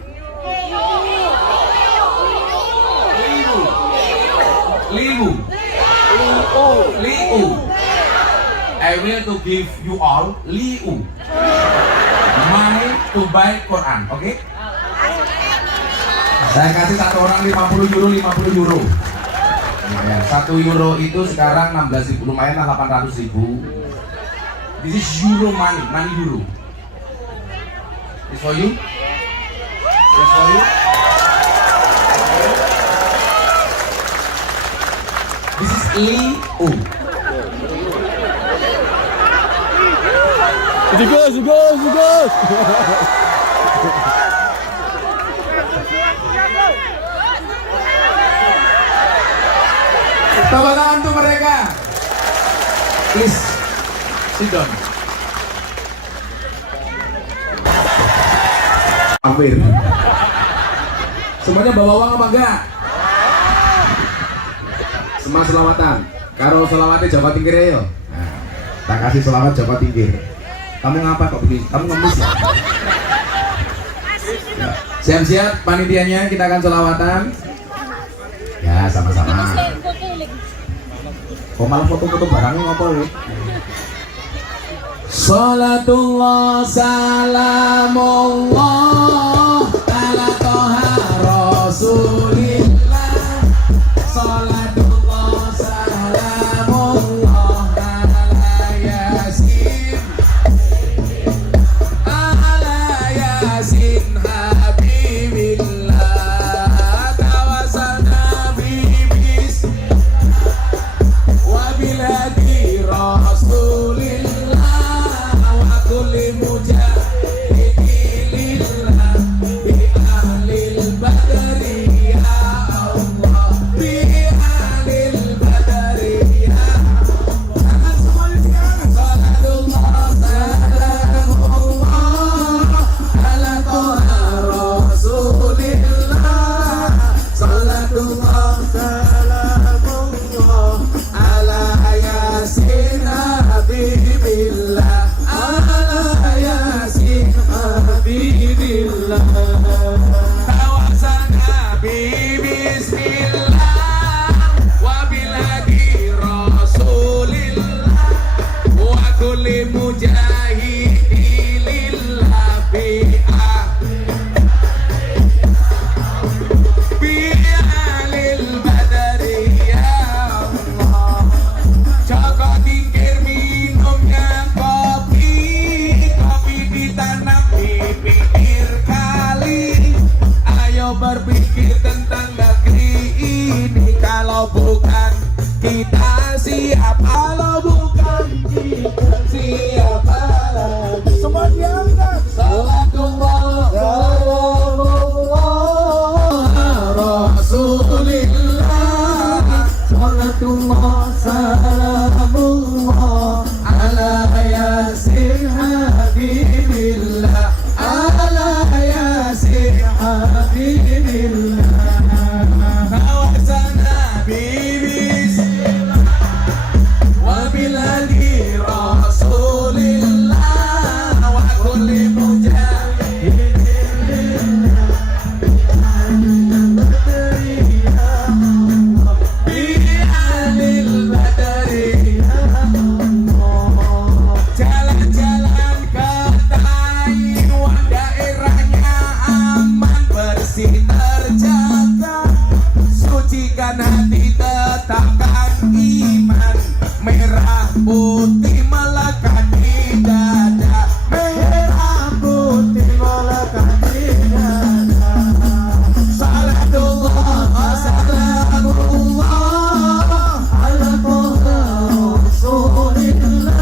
Liu. I will to give you all liu. Money to buy Quran, oke? Okay? Saya kasih satu orang 50 euro. Ya, 1 euro itu sekarang 16.000, lumayan lah 800.000. This is euro money euro. This for you? This for you? This is Liu. Bagus. Tepuk tangan untuk mereka. Please, sit down. Amir. Semuanya bawa uang apa enggak? Semua selawatan. Karo selawatnya Jawa Tingkir ya. Nah, tak kasih selawat Jawa Tingkir. Kamu ngapa kok begini? Kamu ngemis ya? Ya. Siap-siap panitianya, kita akan selawatan. Ya, sama-sama. Kok malah foto-foto barangnya ngopo ya? Salatullah salamullah ala toha rasulillah. Salatullah salamullah ala yasin. Ala yasin habibillah. Tawasana bibis wabiladi rasulillah. Kulli mujahidin lillah bi ahlil badri ya Allah, bi ahlil badri ya Allah. Salatullah salamullah ala toha rasulillah. Salatullah salamullah ala yasin habibillah. Tawasana bismillah wabiladi rasulillah wa kulli mujahidin lillah bi ahlil badri ya Allah. Joko tingkir minumnya kopi ditanam di pinggir kali. Ayo berpikir tentang negeri ini. Kalau bukan kita siapa? Kalau bukan kita siapa lagi? Semua diangkat. Salatullah rasulillah. Salatullah salamullah ala yasin habibillah. Ala yasin habibillah. Tawasana bibis wabiladi rasulillah wa kulli mujahidin lillah bi ahlil badri ya Allah. Jalan-jalan ke Taiwan, daerahnya aman, bersih, terjaga. Sucikan hati, tetapkan iman. Merah putih melekat di dada. Merah putih melekat di dada. Salatullah salamullah ala toha rasulillah.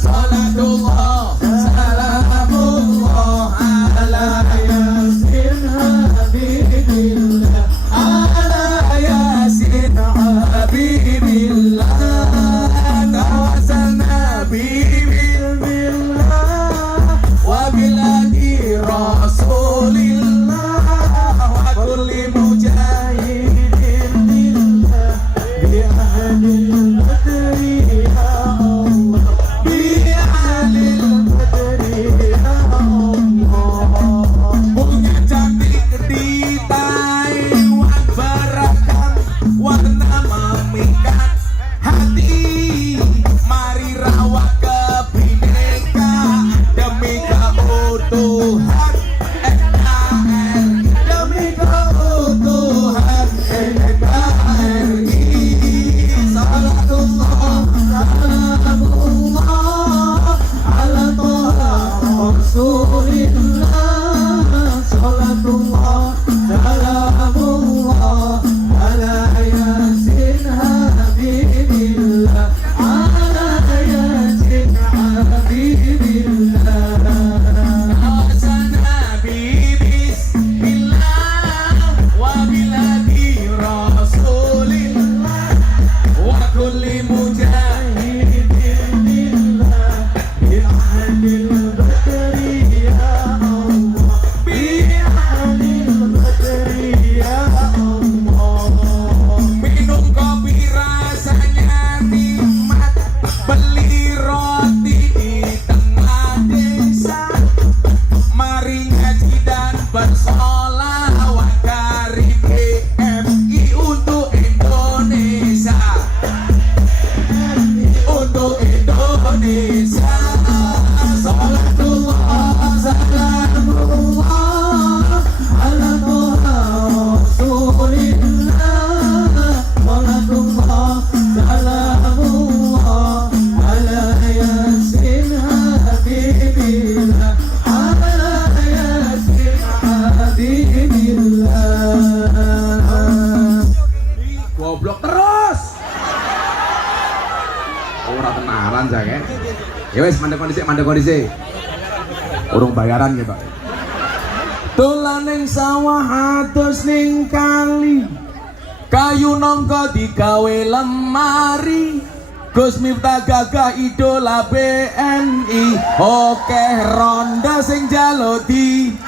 Salatullah salamullah ala yasin habibillah. Ala yasin habibillah. Tawasana bibillah wabiladi rasulillah wa kulli mujahidin lillah bi ahlil badri ya Allah, bi ahlil badri ya Allah. Punya cantik di Taiwan, beragam warna memikat hati. Mari rawat kebinekaan demi keutuhan NKRI, demi keutuhan NKRI. Salatullah salamullah ala toha rasulillah. Salatullah salamullah ala yasin habibillah. Ala yasin habibillah. Tawasana bismillah wabiladi rasulillah wa kulli mujahidin lillah bi ahlil badri ya Allah, bi ahlil Ya wes mandek kondisi. Urung bayaran ya Pak. Dolan ning sawah atus ning kali. Kayu nangka digawe lemari. Gus Miftah gagah idola BNI. Oke ronda sing jaloti.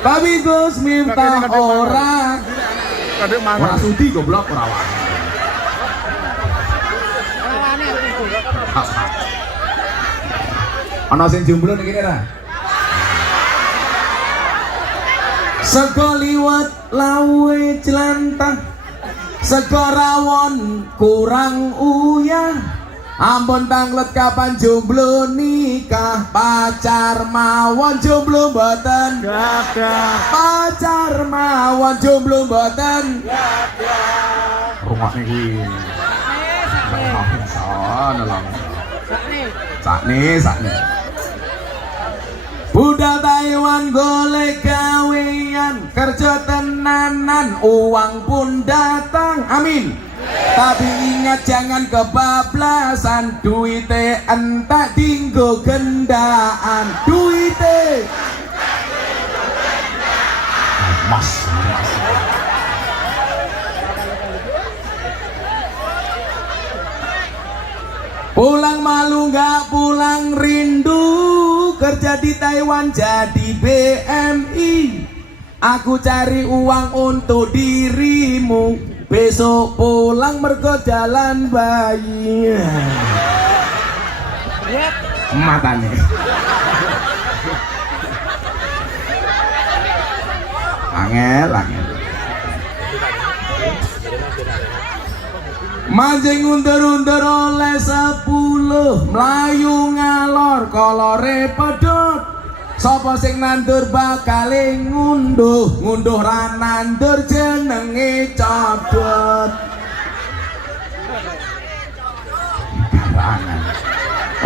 Tapi Gus Miftah ora sudi goblok ora wani. Ana sing jomblo ning kene ra? Sego liwat lawe jelantah, sego rawon kurang uyah. Ampun tanglet kapan jomblo nikah, pacar mawon jomblo mboten gagah. Pacar mawon jomblo mboten gagah. Rungokne iki. Sakne. Budal Taiwan golek gawean, kerja tenanan, uang pun datang, amin. Tapi ingat jangan kebablasan, duite entak dinggo gendaan, duite mas. Pulang malu nggak pulang rindu, kerja di Taiwan jadi BMI. Aku cari uang untuk dirimu, besok pulang mergo jalan bayi. Matane. Angel. Mancing undur-undur oleh 10, mlayu ngalor kolore pedot. Sapa sing nandur bakale ngunduh ra nandur jenenge codot.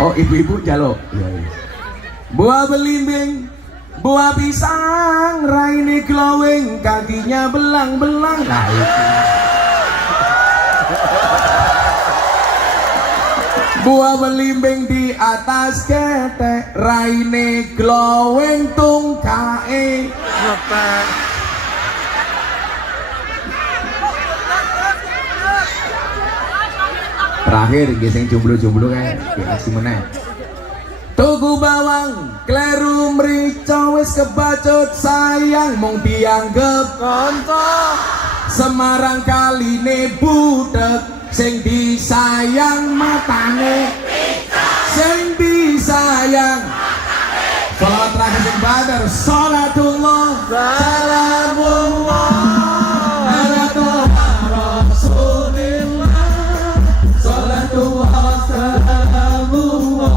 Oh, ibu-ibu jaluk. Buah belimbing, buah pisang, raine glowing, kakinya belang-belang. Nah, itu. Buah belimbing di atas ketek, raine glowing tungkae ngepek. Terakhir geseng jomblo-jomblo kayak dikasih meneh. Tuku bawang, kleru mrica wis kebacut sayang mung dianggep kanca. Semarang kaline budek, sing disayang matane, sing disayang. Salawat terakhir sing badar, salatullah, salamullah, ala toha rasulillah, salatullah, salamullah,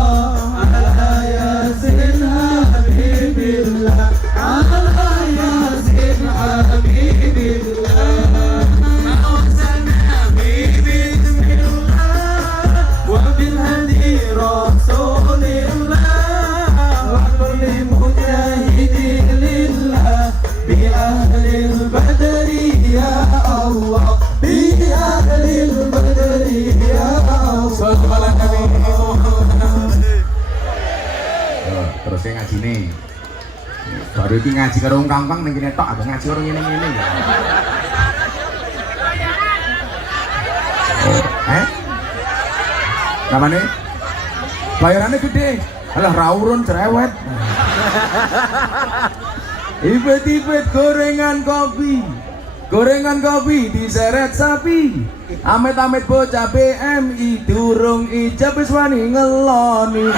ala yasin habibillah, ala yasin habibillah. Terus saya ngaji nih, baru ini ngaji karo wong kampung ning kene tok, aku ngaji orang ngene-ngene ya. Kamane? Bayarannya gede. Alah raurun cerewet. Ibet-ibet gorengan kopi diseret sapi. Amit-amit bocah BMI durung ijab wis wani ngeloni.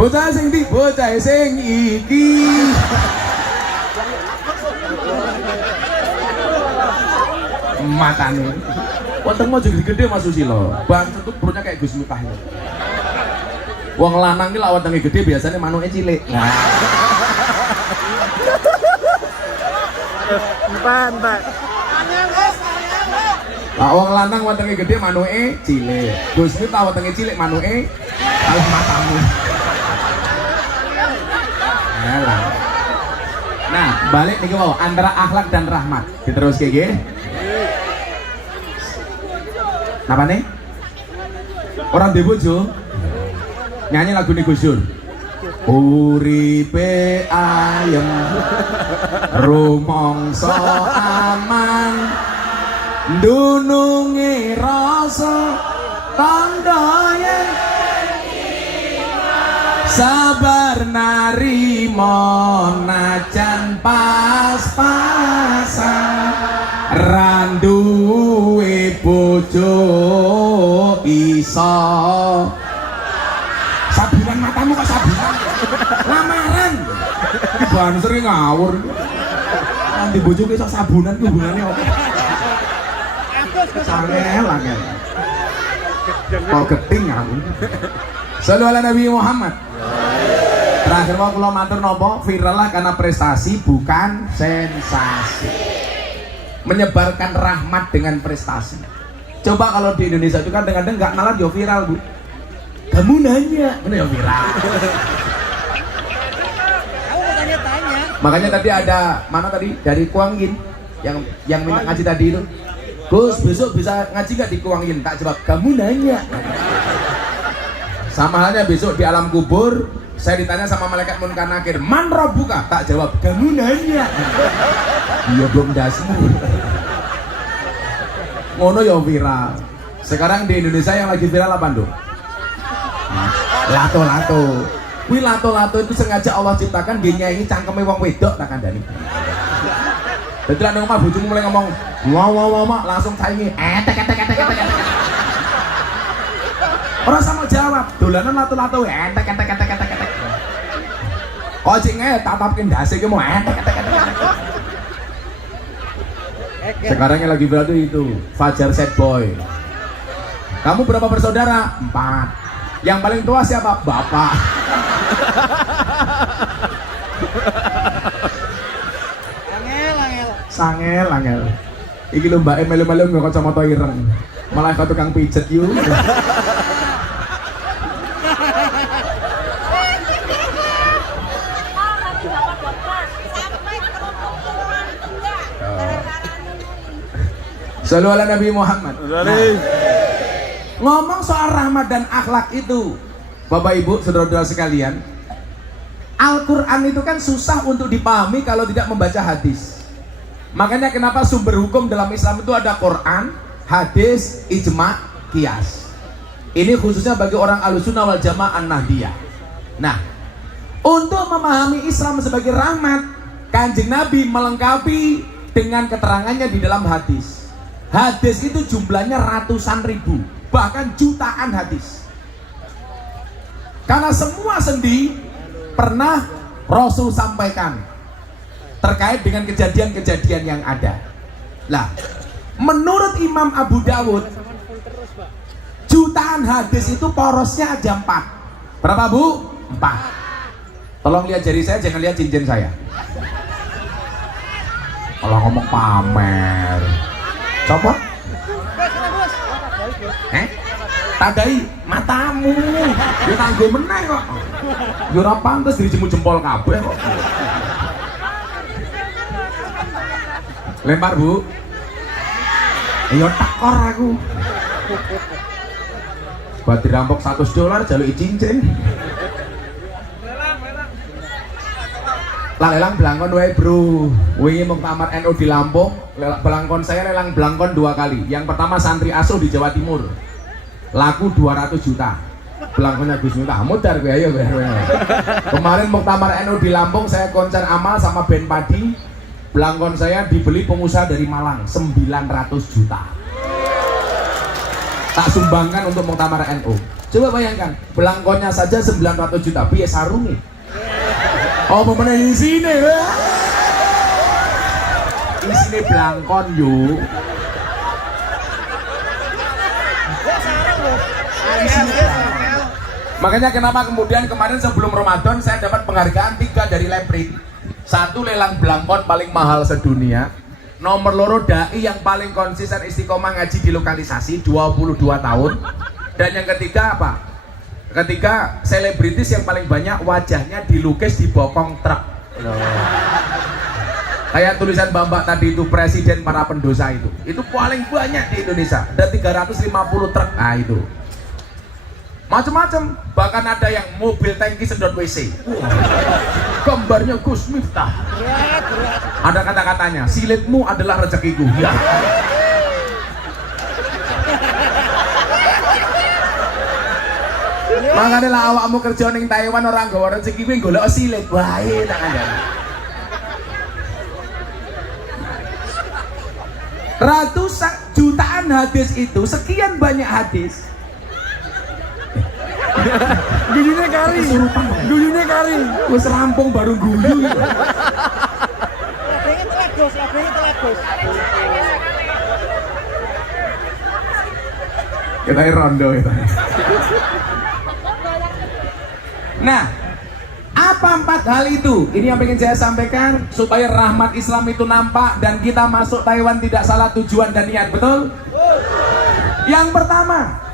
Bocah sing di bocah sing iki. Matane. Wonten mau jadi gede Mas Susilo. Banget tuh perutnya kayak Gus Miftah. Wong lanang ki lak wetenge gede biasanya manuke cilik. Nah. Empat. Lah wong lanang wetenge gede manuke cilik. Gus Miftah wetenge cilik manuke kalah matamu. Nah, Balik nih mau antara akhlak dan rahmat. Diterus kayak gini. Apa nih? Orang di bojo nyanyi lagu nih Gus Dur. Uripe ayem rumangsa aman dununge rasa tandha yen sabar narimo najan pas-pasan randuwe bojo iso sabunan matamu kok sabunan lamaran bahan sering ngawur nanti bojo iso sabunan hubungannya apa sangel angel kok geting aku selalu ala Nabi Muhammad. Terakhir mau kula matur napa viral lah karena prestasi bukan sensasi. Menyebarkan rahmat dengan prestasi. Coba kalau di Indonesia itu kan kadang-kadang nggak malah dia viral bu. Kamu nanya, mana yang viral? Makanya tadi ada mana tadi dari Kuangin yang minta ngaji tadi itu. Gus besok bisa ngaji nggak di Kuangin? Tak jawab. Kamu nanya. Sama halnya besok di alam kubur saya ditanya sama malaikat munkar nakir, man rabbuka? Tak jawab, kamu nanya. Iya belum dasmu. Ngono ya viral. Sekarang di Indonesia yang lagi viral apa Nduk? Lato-lato. Wih lato-lato itu sengaja Allah ciptakan dia nyanyi cangkeme wong wedok tak kandani. Jadi lah nang omah bojomu mulai ngomong, "Wah, langsung saingi, tek. Orang sama jawab, dolanan lato-lato, tek. Kok cik tatapkin dasi ki mau tek. Sekarang yang lagi viral itu Fajar Sad Boy. Kamu berapa bersaudara? 4. Yang paling tua siapa? Bapak. Sangel. Iki lho mbak melu-melu nggo kacamata ireng. Malah kau tukang pijet yu. Sallu ala Nabi Muhammad. Nah, ngomong soal rahmat dan akhlak itu, Bapak Ibu, saudara-saudara sekalian, Al-Quran itu kan susah untuk dipahami kalau tidak membaca hadis. Makanya kenapa sumber hukum dalam Islam itu ada Quran, hadis, ijma, qiyas. Ini khususnya bagi orang Ahlussunnah wal Jamaah An-Nahdiyah. Nah, untuk memahami Islam sebagai rahmat, Kanjeng Nabi melengkapi dengan keterangannya di dalam hadis. Hadis itu jumlahnya ratusan ribu, bahkan jutaan hadis. Karena semua sendi pernah Rasul sampaikan terkait dengan kejadian-kejadian yang ada. Lah, menurut Imam Abu Dawud, jutaan hadis itu porosnya aja 4. Berapa Bu? 4. Tolong lihat jari saya, jangan lihat cincin saya. Kalau ngomong pamer, coba. Tadai matamu, dia tangguh meneng kok. Dia ora pantes dijemu jempol kabeh kok. Lempar Bu. Ayo takor aku. Buat dirampok $100 jaluk cincin. Lelang belangkon wae bro. Wingi muktamar NU di Lampung, belangkon saya lelang belangkon 2 kali. Yang pertama santri asuh di Jawa Timur. Laku 200 juta. Belangkonnya Gus Miftah, mudar gue ayo gue. Kemarin muktamar NU di Lampung saya konser amal sama band padi. Belangkon saya dibeli pengusaha dari Malang 900 juta. Tak sumbangkan untuk muktamar NU. Coba bayangkan, belangkonnya saja 900 juta. Piye sarungi? Oh, pemenang di sini. Di sini belangkon yuk. Makanya kenapa kemudian kemarin sebelum Ramadan saya dapat penghargaan 3 dari Leprit. 1 lelang belangkon paling mahal sedunia. Nomor 2 dai yang paling konsisten istiqomah ngaji di lokalisasi 22 tahun. Dan yang ketiga apa? Ketiga selebritis yang paling banyak wajahnya dilukis di bokong truk. Kayak tulisan Mbak tadi itu, presiden para pendosa itu paling banyak di Indonesia, ada 350 truk. Nah itu macam-macam, bahkan ada yang mobil tangki sedot WC. Gambarnya Gus Miftah. Ada kata-katanya, silitmu adalah rezekiku. Ya. Makanya lah awakmu kerja ning Taiwan orang gawa rezeki kuwi golek silit. Wae tak kandhani. Ratusan jutaan hadis itu, sekian banyak hadis. Guyune kari. Guyune kari. Wis rampung baru guyu. Kita rondo kita. Nah, apa 4 hal itu? Ini yang ingin saya sampaikan supaya rahmat Islam itu nampak dan kita masuk Taiwan tidak salah tujuan dan niat, betul? Yang pertama,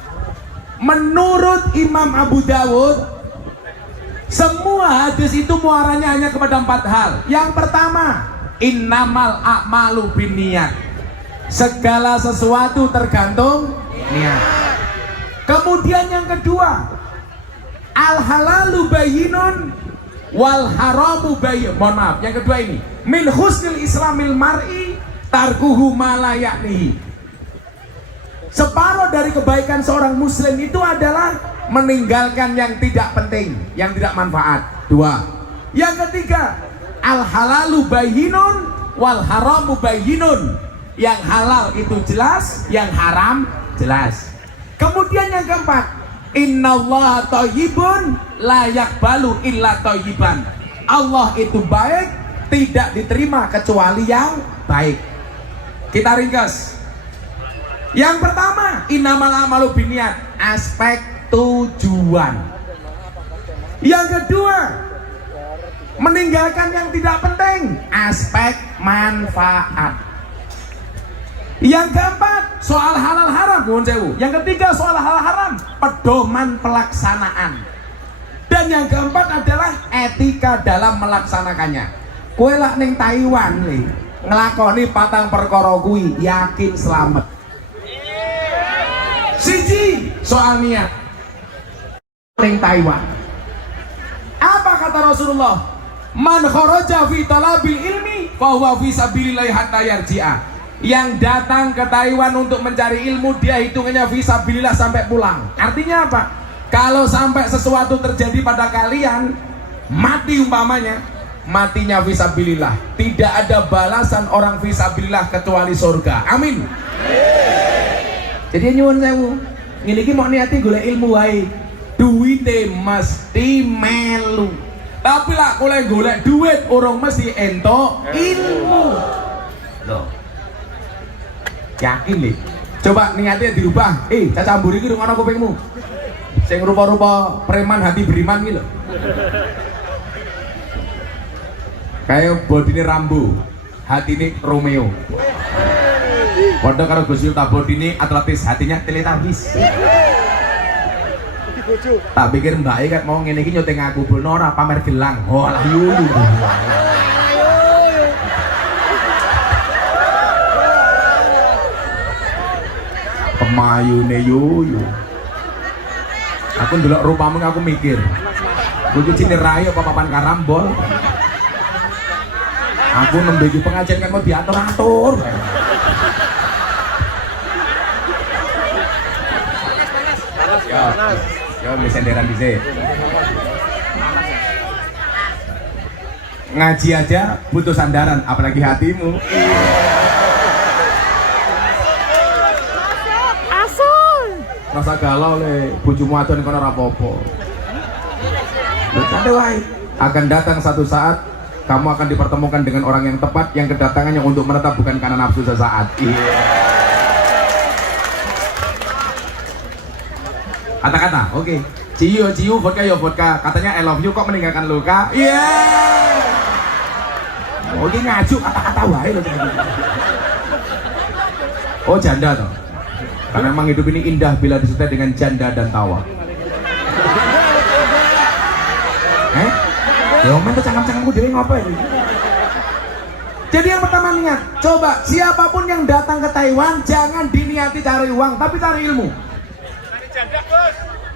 menurut Imam Abu Dawud, semua hadis itu muaranya hanya kepada 4 hal. Yang pertama, innamal a'malu binniyat. Segala sesuatu tergantung niat. Kemudian yang kedua, al halalu bayyinun wal haramu bayyin. Mohon maaf, yang kedua ini, min husnil islamil mar'i tarkuhu ma la ya'nihi. Separuh dari kebaikan seorang muslim itu adalah meninggalkan yang tidak penting, yang tidak manfaat. 2. Yang ketiga, al halalu bayyinun wal haramu bayyinun. Yang halal itu jelas, yang haram jelas. Kemudian yang keempat, innallaha thayyibun la yaqbalu illa thayyiban. Allah itu baik, tidak diterima kecuali yang baik. Kita ringkas. Yang pertama, innamal a'malu binniyat, aspek tujuan. Yang kedua, meninggalkan yang tidak penting, aspek manfaat. Yang keempat, soal halal haram, nuwun sewu. Yang ketiga, soal halal haram, pedoman pelaksanaan. Dan yang keempat adalah etika dalam melaksanakannya. Kowe lak ning Taiwan nih, ngelakoni 4 perkara kuwi, yakin selamat. Siji, soal niat. Ning Taiwan, apa kata Rasulullah? Man kharaja fi talabil ilmi fa huwa fi sabilillah hatta yarji'a. Yang datang ke Taiwan untuk mencari ilmu, dia hitungannya fisabilillah sampai pulang. Artinya apa? Kalau sampai sesuatu terjadi pada kalian, mati umpamanya, matinya fisabilillah. Tidak ada balasan orang fisabilillah kecuali surga. Amin. Jadi nyuwun sewu, ngene iki mau niati golek ilmu wae. Duwite mesti melu. Tapi lah golek duit orang mesti entuk ilmu. Loh. Yakin nih, coba niatnya dirubah. Caca mburi iki rungokno kupingmu. Sing rupa-rupa preman hati beriman iki lho. Kayak bodine Rambo, hatine Romeo. Padha karo Gus Yul, bodine atletis, hatinya Teletubbies. Tak pikir mbake kan mau ngene iki nyuting aku, bono ora pamer gelang. Oh, lah yulu. Pemayune yuyu. Aku ndelok rupamu aku mikir, kowe iki cine rayo apa papan karambol. Aku nembe iki pengajian kan mau diatur-atur. Yo beli senderan dhisik. Ngaji aja butuh sandaran, apalagi hatimu. Rasa galau le, bojomu adon kono ora apa-apa. Santai wae. Akan datang satu saat kamu akan dipertemukan dengan orang yang tepat, yang kedatangannya untuk menetap bukan karena nafsu sesaat. Kata-kata, oke. Ciu, vodka yo vodka. Katanya I love you kok meninggalkan luka. Oke, ngajuk kata-kata wae lho. Oh, janda toh. Karena memang hidup ini indah bila disertai dengan janda dan tawa. Ya men cangkem-cangkemku dhewe ngopo iki? Jadi yang pertama niat. Coba siapapun yang datang ke Taiwan jangan diniati cari uang, tapi cari ilmu.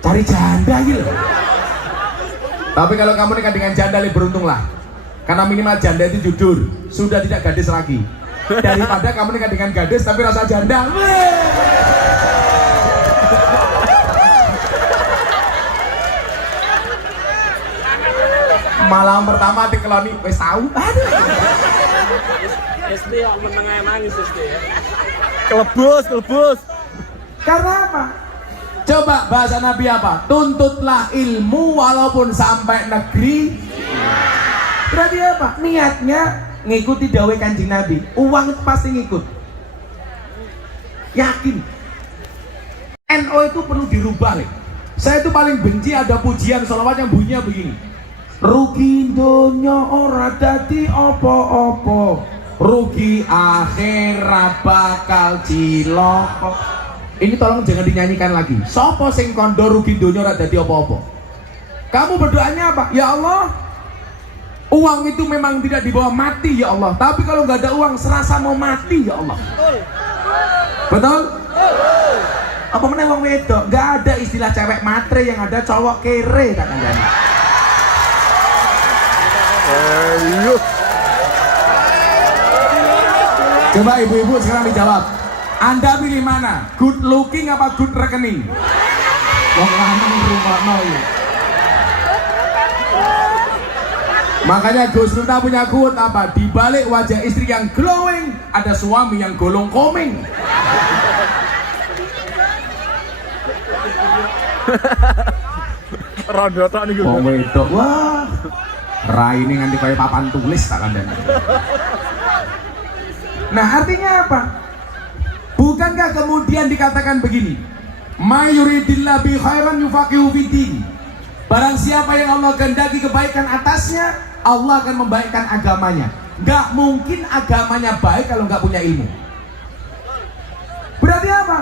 Cari janda gitu. Tapi kalau kamu nikah dengan janda lebih beruntunglah. Karena minimal janda itu jujur, sudah tidak gadis lagi. Daripada kamu nikah dengan gadis tapi rasa janda. Malam pertama dikeloni wis tahu. Aduh. SD kok menengah nangis SD ya. Kelebus. Karena apa? Coba bahasa Nabi apa? Tuntutlah ilmu walaupun sampai negeri. Berarti apa? Niatnya ngikuti dawai Kanjeng Nabi. Uang itu pasti ngikut. Yakin. NO itu perlu dirubah. Saya itu paling benci ada pujian sholawat yang bunyinya begini. Rugi donya ora dadi opo-opo, rugi akhirat bakal ciloko. Ini tolong jangan dinyanyikan lagi. Sopo sing kondo rugi donya ora dadi opo-opo. Kamu berdoanya apa? Ya Allah, uang itu memang tidak dibawa mati ya Allah. Tapi kalau nggak ada uang serasa mau mati ya Allah. Betul? Apa meneh wong wedok? Nggak ada istilah cewek matre, yang ada cowok kere tak kandani. Coba ibu-ibu sekarang dijawab. Anda pilih mana? Good looking apa good rekening? Wong lanang rumakno ya. Makanya Gus Miftah punya quote apa? Di balik wajah istri yang glowing ada suami yang golong komeng. Rondo tok niku. Wong wedok wah. Rai ini nganti kaya papan tulis tak kandani. Nah artinya apa? Bukankah kemudian dikatakan begini, mayuridillah bi khairan yufaqihu fiddin. Barang siapa yang Allah kehendaki kebaikan atasnya, Allah akan membaikkan agamanya. Gak mungkin agamanya baik kalau gak punya ilmu. Berarti apa?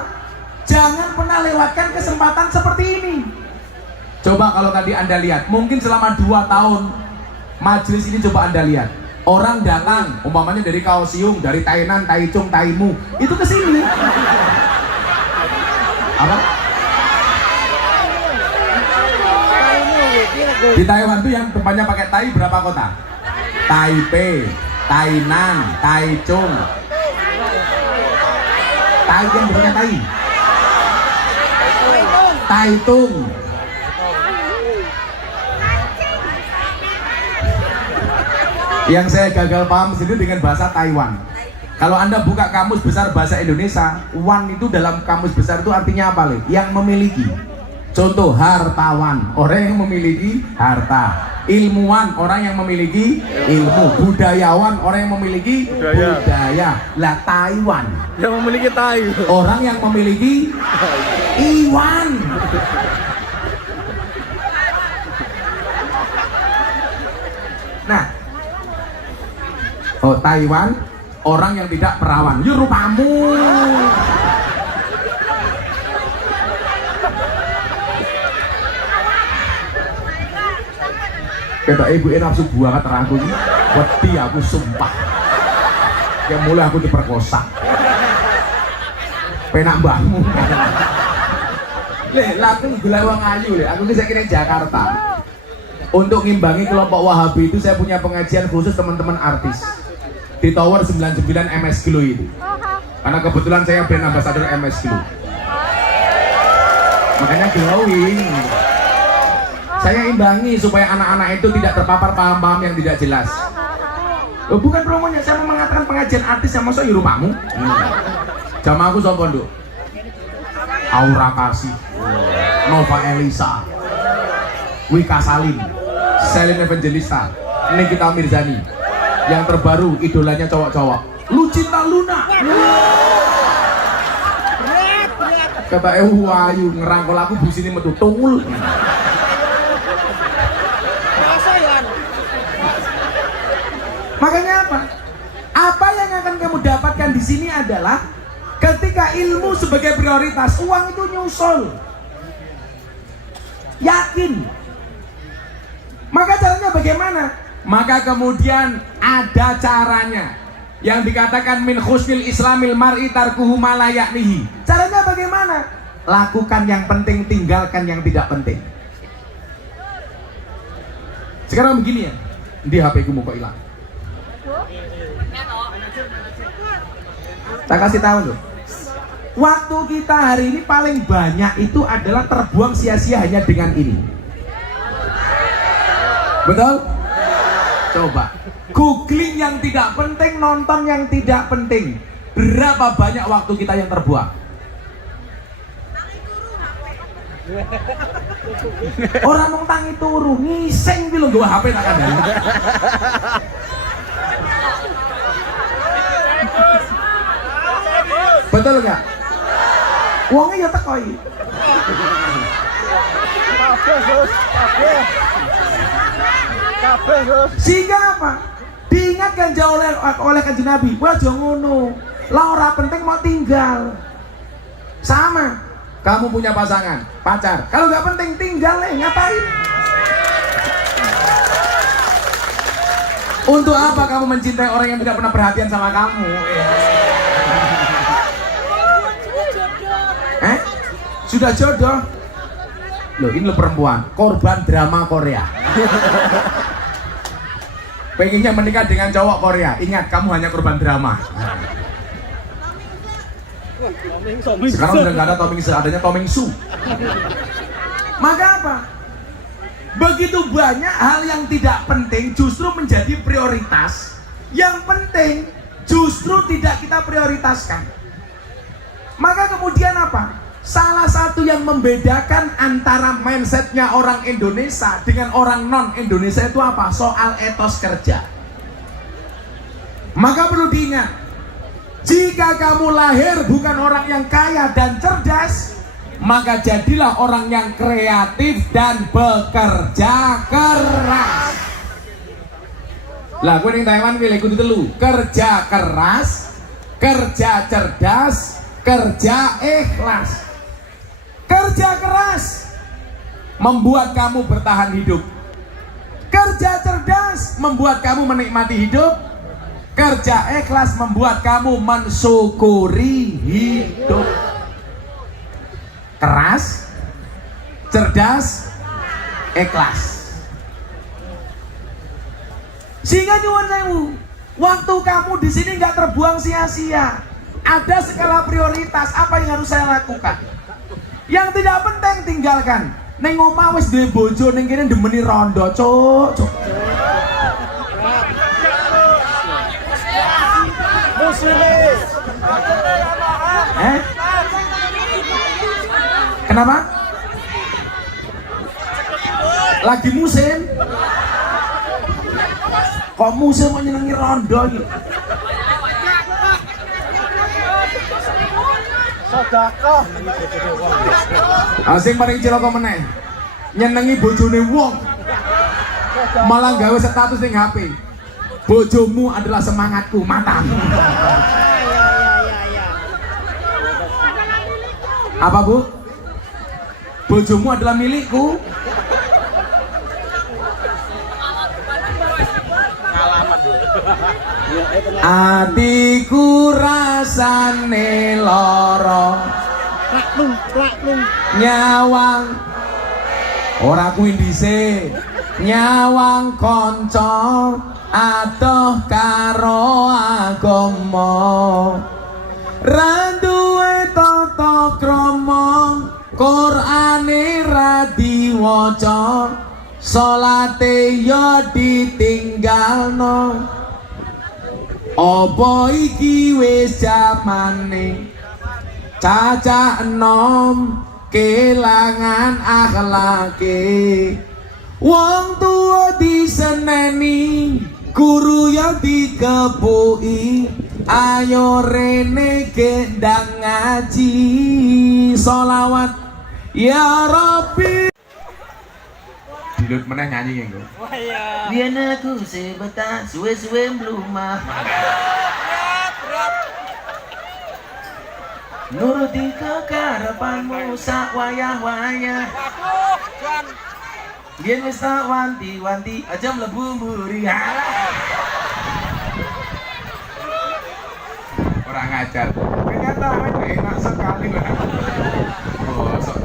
Jangan pernah lewatkan kesempatan seperti ini. Coba kalau tadi Anda lihat, mungkin selama 2 tahun majelis ini coba Anda lihat, orang datang, umpamanya dari Kaohsiung, dari Tainan, Taichung, Taimu, itu ke sini. Apa? Di Taiwan tuh yang tempatnya pakai Tai berapa kota? Taipei, Tainan, Taichung. Tai yang berapa Tai? Taitung. Yang saya gagal paham sendiri dengan bahasa Taiwan. Kalau Anda buka kamus besar bahasa Indonesia, wan itu dalam kamus besar itu artinya apa, Le? Yang memiliki. Contoh, hartawan, orang yang memiliki harta. Ilmuwan, orang yang memiliki ilmu. Budayawan, orang yang memiliki budaya. Lah Taiwan, Yang memiliki tai. orang yang memiliki iwan. Nah, oh Taiwan, orang yang tidak perawan. Yo rupamu. Kata ibu nafsu banget terangku ini. Wedi aku sumpah. Yang mulai aku diperkosa. Penak mbahmu. Le, aku gula wong ayu le. Aku ki saiki Jakarta. Untuk ngimbangi kelompok Wahabi itu saya punya pengajian khusus teman-teman artis di Tower 99 MS Glow itu. Karena kebetulan saya brand ambassador MS Glow. Makanya glowing. Saya imbangi supaya anak-anak itu tidak terpapar paham-paham yang tidak jelas. Oh, bukan promonya, saya mau mengatakan pengajian artis yang masuk di rumahmu. Jamaah aku sopo nduk? Aura Kasih, Nova Elisa, Wika Salim, Selin Evangelista, Nikita Mirzani. Yang terbaru idolanya cowok-cowok, Lucinta Luna. Kata Wayu ngerangkul aku busine metu tungul. Makanya apa? Apa yang akan kamu dapatkan di sini adalah ketika ilmu sebagai prioritas, uang itu nyusul. Yakin. Maka caranya bagaimana? Maka kemudian ada caranya. yang dikatakan min husnil islamil mar'i tarkuhu ma la ya'nihi. Caranya bagaimana? Lakukan yang penting, tinggalkan yang tidak penting. Sekarang begini ya, di HP ku mau kok hilang. Tak kasih tahu loh. Waktu kita hari ini paling banyak itu adalah terbuang sia-sia hanya dengan ini. Betul? Coba googling yang tidak penting, nonton yang tidak penting. Berapa banyak waktu kita yang terbuang? Orang mau tangi turu, ngiseng bilo gua HP tak ada. Betul nggak? Uangnya ya tekoi. Sehingga apa? Diingatkan jauh oleh kanjeng Nabi, wah jangan ngono. Lah ora penting mau tinggal. Sama. Kamu punya pasangan, pacar. Kalau nggak penting tinggal ngapain? Untuk apa kamu mencintai orang yang tidak pernah perhatian sama kamu? Sudah jodoh? Loh ini lo perempuan, korban drama Korea. Pengennya menikah dengan cowok Korea. Ingat, kamu hanya korban drama. Sekarang sudah nggak ada Toming Se, adanya Toming Su. Maka apa? Begitu banyak hal yang tidak penting justru menjadi prioritas. Yang penting justru tidak kita prioritaskan. Maka kemudian apa? Salah satu yang membedakan antara mindsetnya orang Indonesia dengan orang non-Indonesia itu apa? Soal etos kerja. Maka perlu diingat, jika kamu lahir bukan orang yang kaya dan cerdas, maka jadilah orang yang kreatif dan bekerja keras. Lah gue ning Taiwan pilih kudu telu, kerja keras, kerja cerdas, kerja ikhlas. Kerja keras membuat kamu bertahan hidup. Kerja cerdas membuat kamu menikmati hidup. Kerja ikhlas membuat kamu mensyukuri hidup. Keras, cerdas, ikhlas. Sehingga nyuwun sewu, waktu kamu di sini nggak terbuang sia-sia. Ada skala prioritas apa yang harus saya lakukan. Yang tidak penting tinggalkan. Neng omah wis duwe bojo ning kene demeni rondo, cuk. Muslimis. Kenapa? Lagi musim. Kok musim mau nyenengi rondo iki? Sedekah. Asing paling cilaka meneh. Nyenengi bojone wong. Malah gawe status ning HP. Bojomu adalah semangatku, matamu. Apa Bu? Bojomu adalah milikku. Atiku rasane lara, nyawang ora kuwi dhisik, nyawang kanca adoh karo agama, ra duwe tata krama, Qur'ane ra diwaca, salate yo ditinggalno. Apa iki wis jamane cacah enom kelangan akhlake, wong tua diseneni, guru yang dikepuki, ayo rene gendang ngaji, sholawat ya Rabbi. Dilut meneh nyanyi nggo. Wah iya. Biyen aku sebetan suwe-suwe mlumah. Nuruti kekarepanmu sak wayah-wayah. Biyen wis tak wanti-wanti aja mlebu mburi. kurang ajar. Kenyataannya enak sekali lah. Bosok.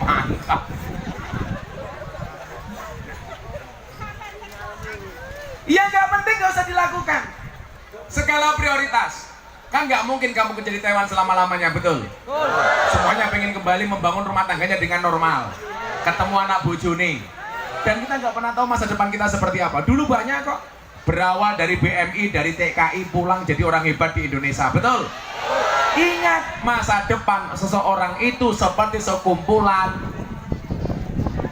Mantap. Ya nggak penting, nggak usah dilakukan. Skala prioritas. Kan nggak mungkin kamu jadi Taiwan selama-lamanya, betul? Semuanya pengen kembali membangun rumah tangganya dengan normal. Ketemu anak bojone. Dan kita nggak pernah tahu masa depan kita seperti apa. Dulu banyak kok. Berawal dari BMI, dari TKI, pulang jadi orang hebat di Indonesia, betul? Ingat, masa depan seseorang itu seperti sekumpulan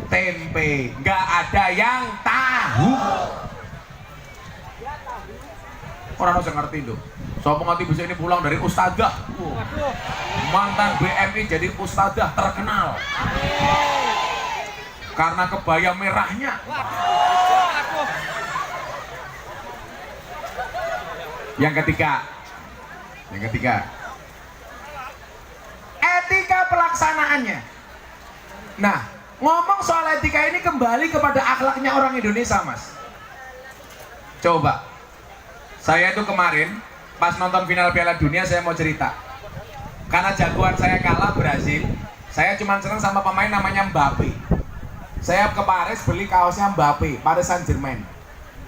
tempe. Nggak ada yang tahu. Orang harus ngerti tuh. Sopo ngerti bisa ini pulang dari ustadzah. Mantan BMI jadi ustadzah terkenal. Karena kebaya merahnya. Yang ketiga, etika pelaksanaannya. Nah, ngomong soal etika ini kembali kepada akhlaknya orang Indonesia, Mas. Coba, saya itu kemarin pas nonton final Piala Dunia, saya mau cerita. Karena jagoan saya kalah Brasil, saya cuma senang sama pemain namanya Mbappe. Saya ke Paris beli kaosnya Mbappe, Paris Saint-Germain.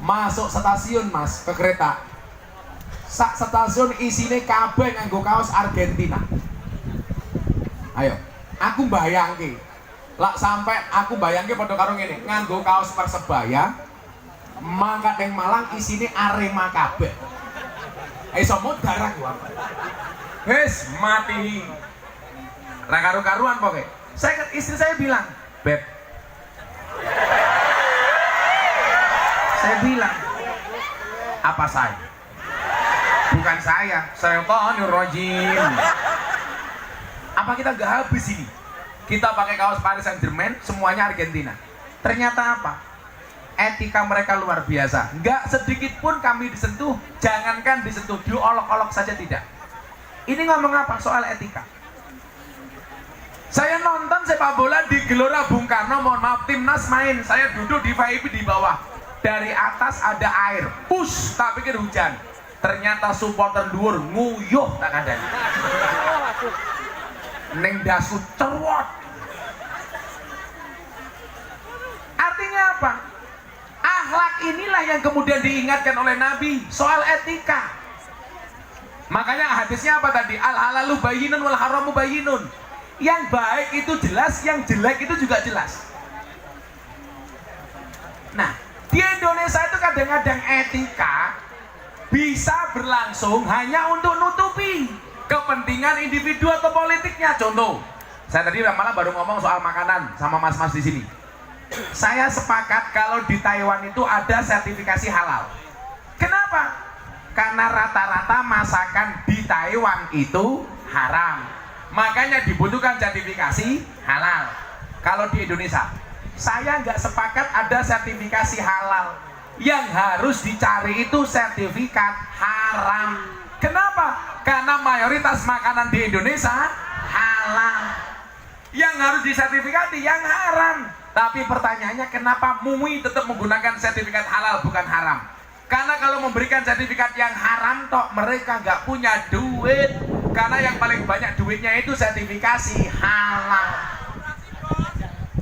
Masuk stasiun, Mas, ke kereta. Sak stasiun isine kabeh nganggo kaos Argentina. Ayo, aku bayangke. Lak sampai aku bayangke padha karo ngene, nganggo kaos Persebaya, mangkat yang Malang isine Arema kabeh. Iso darah gua. Wes mati. Ra karu-karuan pokoke. Saya istri saya bilang, "Beb." Saya bilang, "Apa saya?" Bukan saya rajim. Apa kita nggak habis ini? Kita pakai kaos Paris Saint-Germain, semuanya Argentina. Ternyata apa? Etika mereka luar biasa. Nggak sedikit pun kami disentuh, jangankan disentuh, diolok-olok saja tidak. Ini ngomong apa? Soal etika. Saya nonton sepak bola di Gelora Bung Karno, mohon maaf, timnas main. Saya duduk di VIP di bawah. Dari atas ada air, push, tak pikir hujan. Ternyata supporter dhuwur nguyuh tak kandhani. Ning dasu cerwot. Artinya apa? Akhlak inilah yang kemudian diingatkan oleh Nabi soal etika. Makanya hadisnya apa tadi? Al halalu bayyinun wal haramu bayyinun. Yang baik itu jelas, yang jelek itu juga jelas. Nah, di Indonesia itu kadang-kadang etika bisa berlangsung hanya untuk nutupi kepentingan individu atau politiknya. Contoh, saya tadi malah baru ngomong soal makanan sama mas-mas di sini. Saya sepakat kalau di Taiwan itu ada sertifikasi halal. Kenapa? Karena rata-rata masakan di Taiwan itu haram. Makanya dibutuhkan sertifikasi halal. Kalau di Indonesia, saya nggak sepakat ada sertifikasi halal. Yang harus dicari itu sertifikat haram. Kenapa? Karena mayoritas makanan di Indonesia halal. Yang harus disertifikati yang haram. Tapi pertanyaannya, kenapa MUI tetap menggunakan sertifikat halal bukan haram? Karena kalau memberikan sertifikat yang haram toh mereka nggak punya duit. Karena yang paling banyak duitnya itu sertifikasi halal.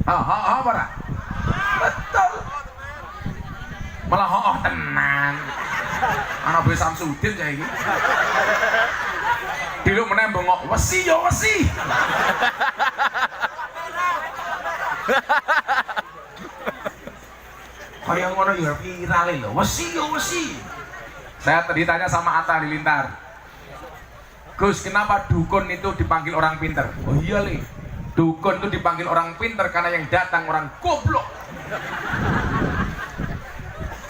Apa? Betul. Malah tenang. Anak Boy Samsudin saya ini. Dulu meneh bengok, wesi yo wesi. Kayak ngono ya viral lho, wesi yo wesi. Saya tadi tanya sama Atta Halilintar. Gus, kenapa dukun itu dipanggil orang pinter? Oh iya li, dukun itu dipanggil orang pinter karena yang datang orang goblok.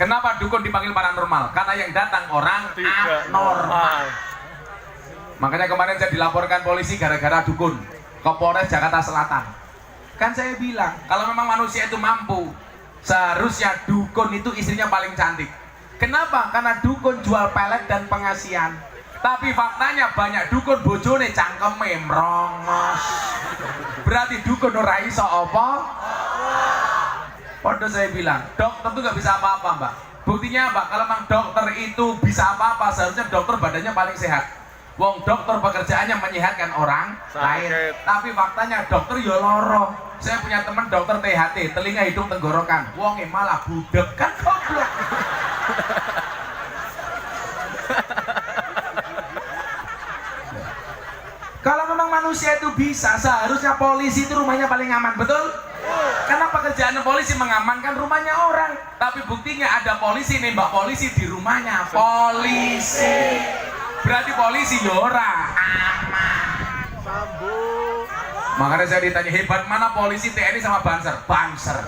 Kenapa dukun dipanggil paranormal? Karena yang datang orang abnormal. Makanya kemarin saya dilaporkan polisi gara-gara dukun ke Polres Jakarta Selatan. Kan saya bilang, kalau memang manusia itu mampu, seharusnya dukun itu istrinya paling cantik. Kenapa? Karena dukun jual pelet dan pengasihan. Tapi faktanya banyak dukun bojone cangkeme mrongos. Berarti dukun ora iso apa? Padahal saya bilang, dok tentu nggak bisa apa-apa mbak. Buktinya apa? Kalau memang dokter itu bisa apa-apa, seharusnya dokter badannya paling sehat. Wong dokter pekerjaannya menyehatkan orang lain. Tapi faktanya dokter ya loro. Saya punya teman dokter THT, telinga hidung tenggorokan. Wonge malah budek kan goblok. Kalau memang manusia itu bisa, seharusnya polisi itu rumahnya paling aman, betul? Karena pekerjaan polisi mengamankan rumahnya orang. Tapi buktinya ada polisi nembak polisi di rumahnya polisi. Berarti polisi yora aman. Makanya saya ditanya, hebat mana polisi TNI sama Banser? Banser.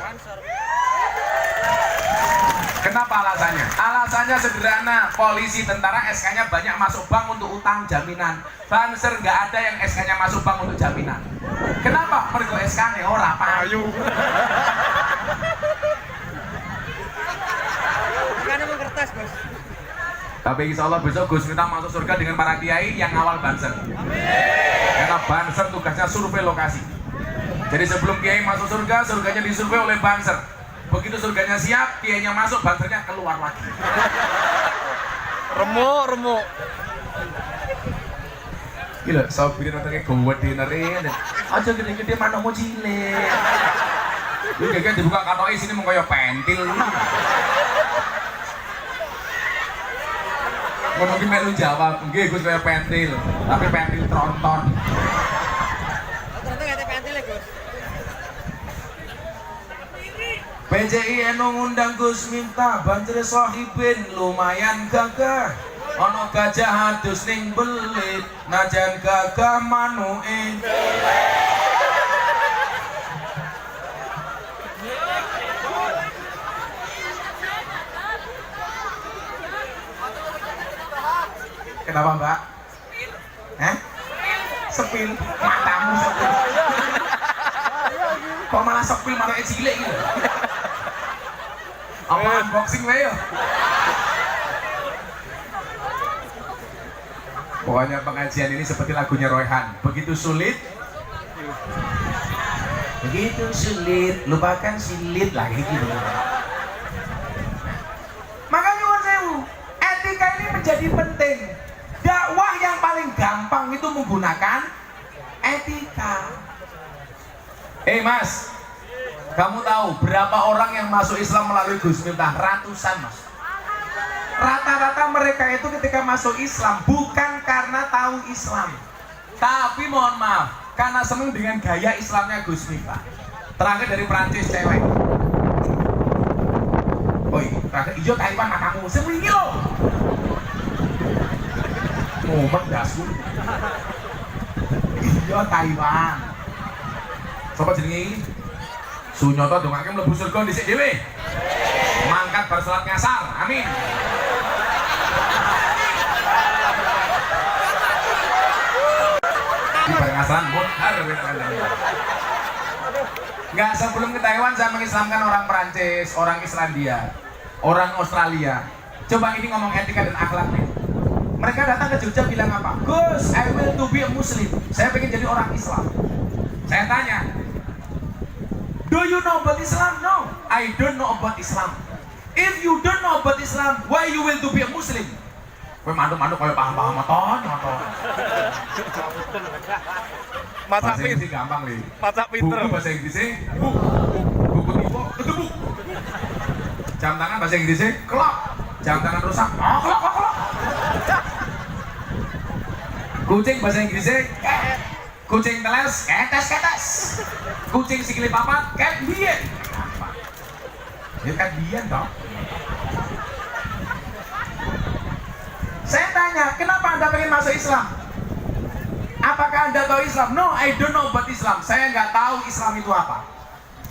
Kenapa alasannya? Alasannya sederhana, polisi tentara SK-nya banyak masuk bank untuk utang jaminan. Banser nggak ada yang SK-nya masuk bank untuk jaminan. Kenapa? Mergo SK-nya ora payu. Tapi insya Allah besok Gus Miftah masuk surga dengan para kiai yang awal Banser. Karena Banser tugasnya survei lokasi. Jadi sebelum kiai masuk surga, surganya disurvei oleh Banser. Begitu surganya siap, kiainya masuk, bansernya keluar lagi. Remuk. Gila, sopirin otongnya gede nerin. Aja gede-gede mana mau cilik. Lu kayak dibuka kantoi sini mau kayak pentil. Mungkin mek lu jawab, nggih Gus kayak pentil, tapi pentil tronton. Ternyata nggak ada pentil ya Gus. PJI eno ngundang Gus Miftah, banjir sohibin lumayan gagah. Ono gajah adus ning belit, najan gagah manuke. Kenapa Mbak? Sepil, matamu sepil. Kok malah sepil matanya cilik gitu? Apa unboxing wae ya? Pokoknya pengajian ini seperti lagunya Royhan. Begitu sulit, lupakan silit lah gitu. Makanya nyuwun sewu, etika ini menjadi penting. Dakwah yang paling gampang itu menggunakan etika. Mas, kamu tahu berapa orang yang masuk Islam melalui Gus Miftah? Ratusan, Mas. Rata-rata mereka itu ketika masuk Islam bukan karena tahu Islam, tapi mohon maaf, karena seneng dengan gaya Islamnya Gus Miftah. Terakhir dari Prancis cewek. Oi, terakhir ijo Taiwan matamu. Seminggu loh. Mumet dasku. Ijo Taiwan. Sopo jenenge iki? Sunyoto dongake mlebu surga dhisik dhewe. Mangkat bar salat ngasar. Amin. Di bar ngasaran muthar Enggak, sebelum ke Taiwan saya mengislamkan orang Prancis, orang Islandia, orang Australia. Coba ini ngomong etika dan akhlak nih. Mereka datang ke Jogja bilang apa? Gus, I will to be a Muslim. Saya pengen jadi orang Islam. Saya tanya, do you know about Islam? No, I don't know about Islam. If you don't know about Islam, why you will to be a Muslim? Kowe mantuk-mantuk koyo paham-paham moton. Masak bahasa Inggris gampang nih. Masak pinter. Buku bahasa Inggrisnya buku tipe ketemu. Jam tangan bahasa Inggrisnya clock. Jam tangan rusak. Clock. Kucing bahasa Inggrisnya cat. Kucing teles ketes. Kucing sikile papat cat biyen. Ya cat biyen dong. Saya tanya, kenapa Anda pengen masuk Islam? Apakah Anda tahu Islam? No, I don't know about Islam. Saya nggak tahu Islam itu apa.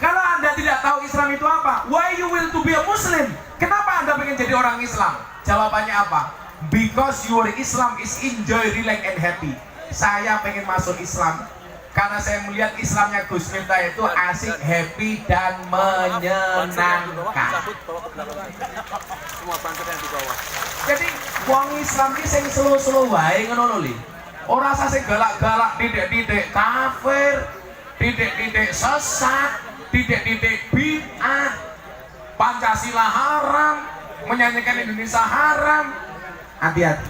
Kalau Anda tidak tahu Islam itu apa, why you will to be a Muslim? Kenapa Anda pengen jadi orang Islam? Jawabannya apa? Because your Islam is enjoy, relax, and happy. Saya pengen masuk Islam karena saya melihat Islamnya Gus Miftah itu asik, happy, dan menyenangkan. Jadi wong Islam ini sing slow-slow wae ngono lho li. Ora usah sing galak-galak, titik-titik kafir, titik-titik sesat, titik-titik bid'ah, Pancasila haram, menyanyikan Indonesia haram. Hati-hati.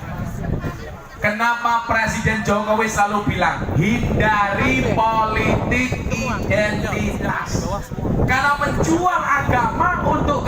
Kenapa Presiden Jokowi selalu bilang hindari politik identitas? Karena menjual agama untuk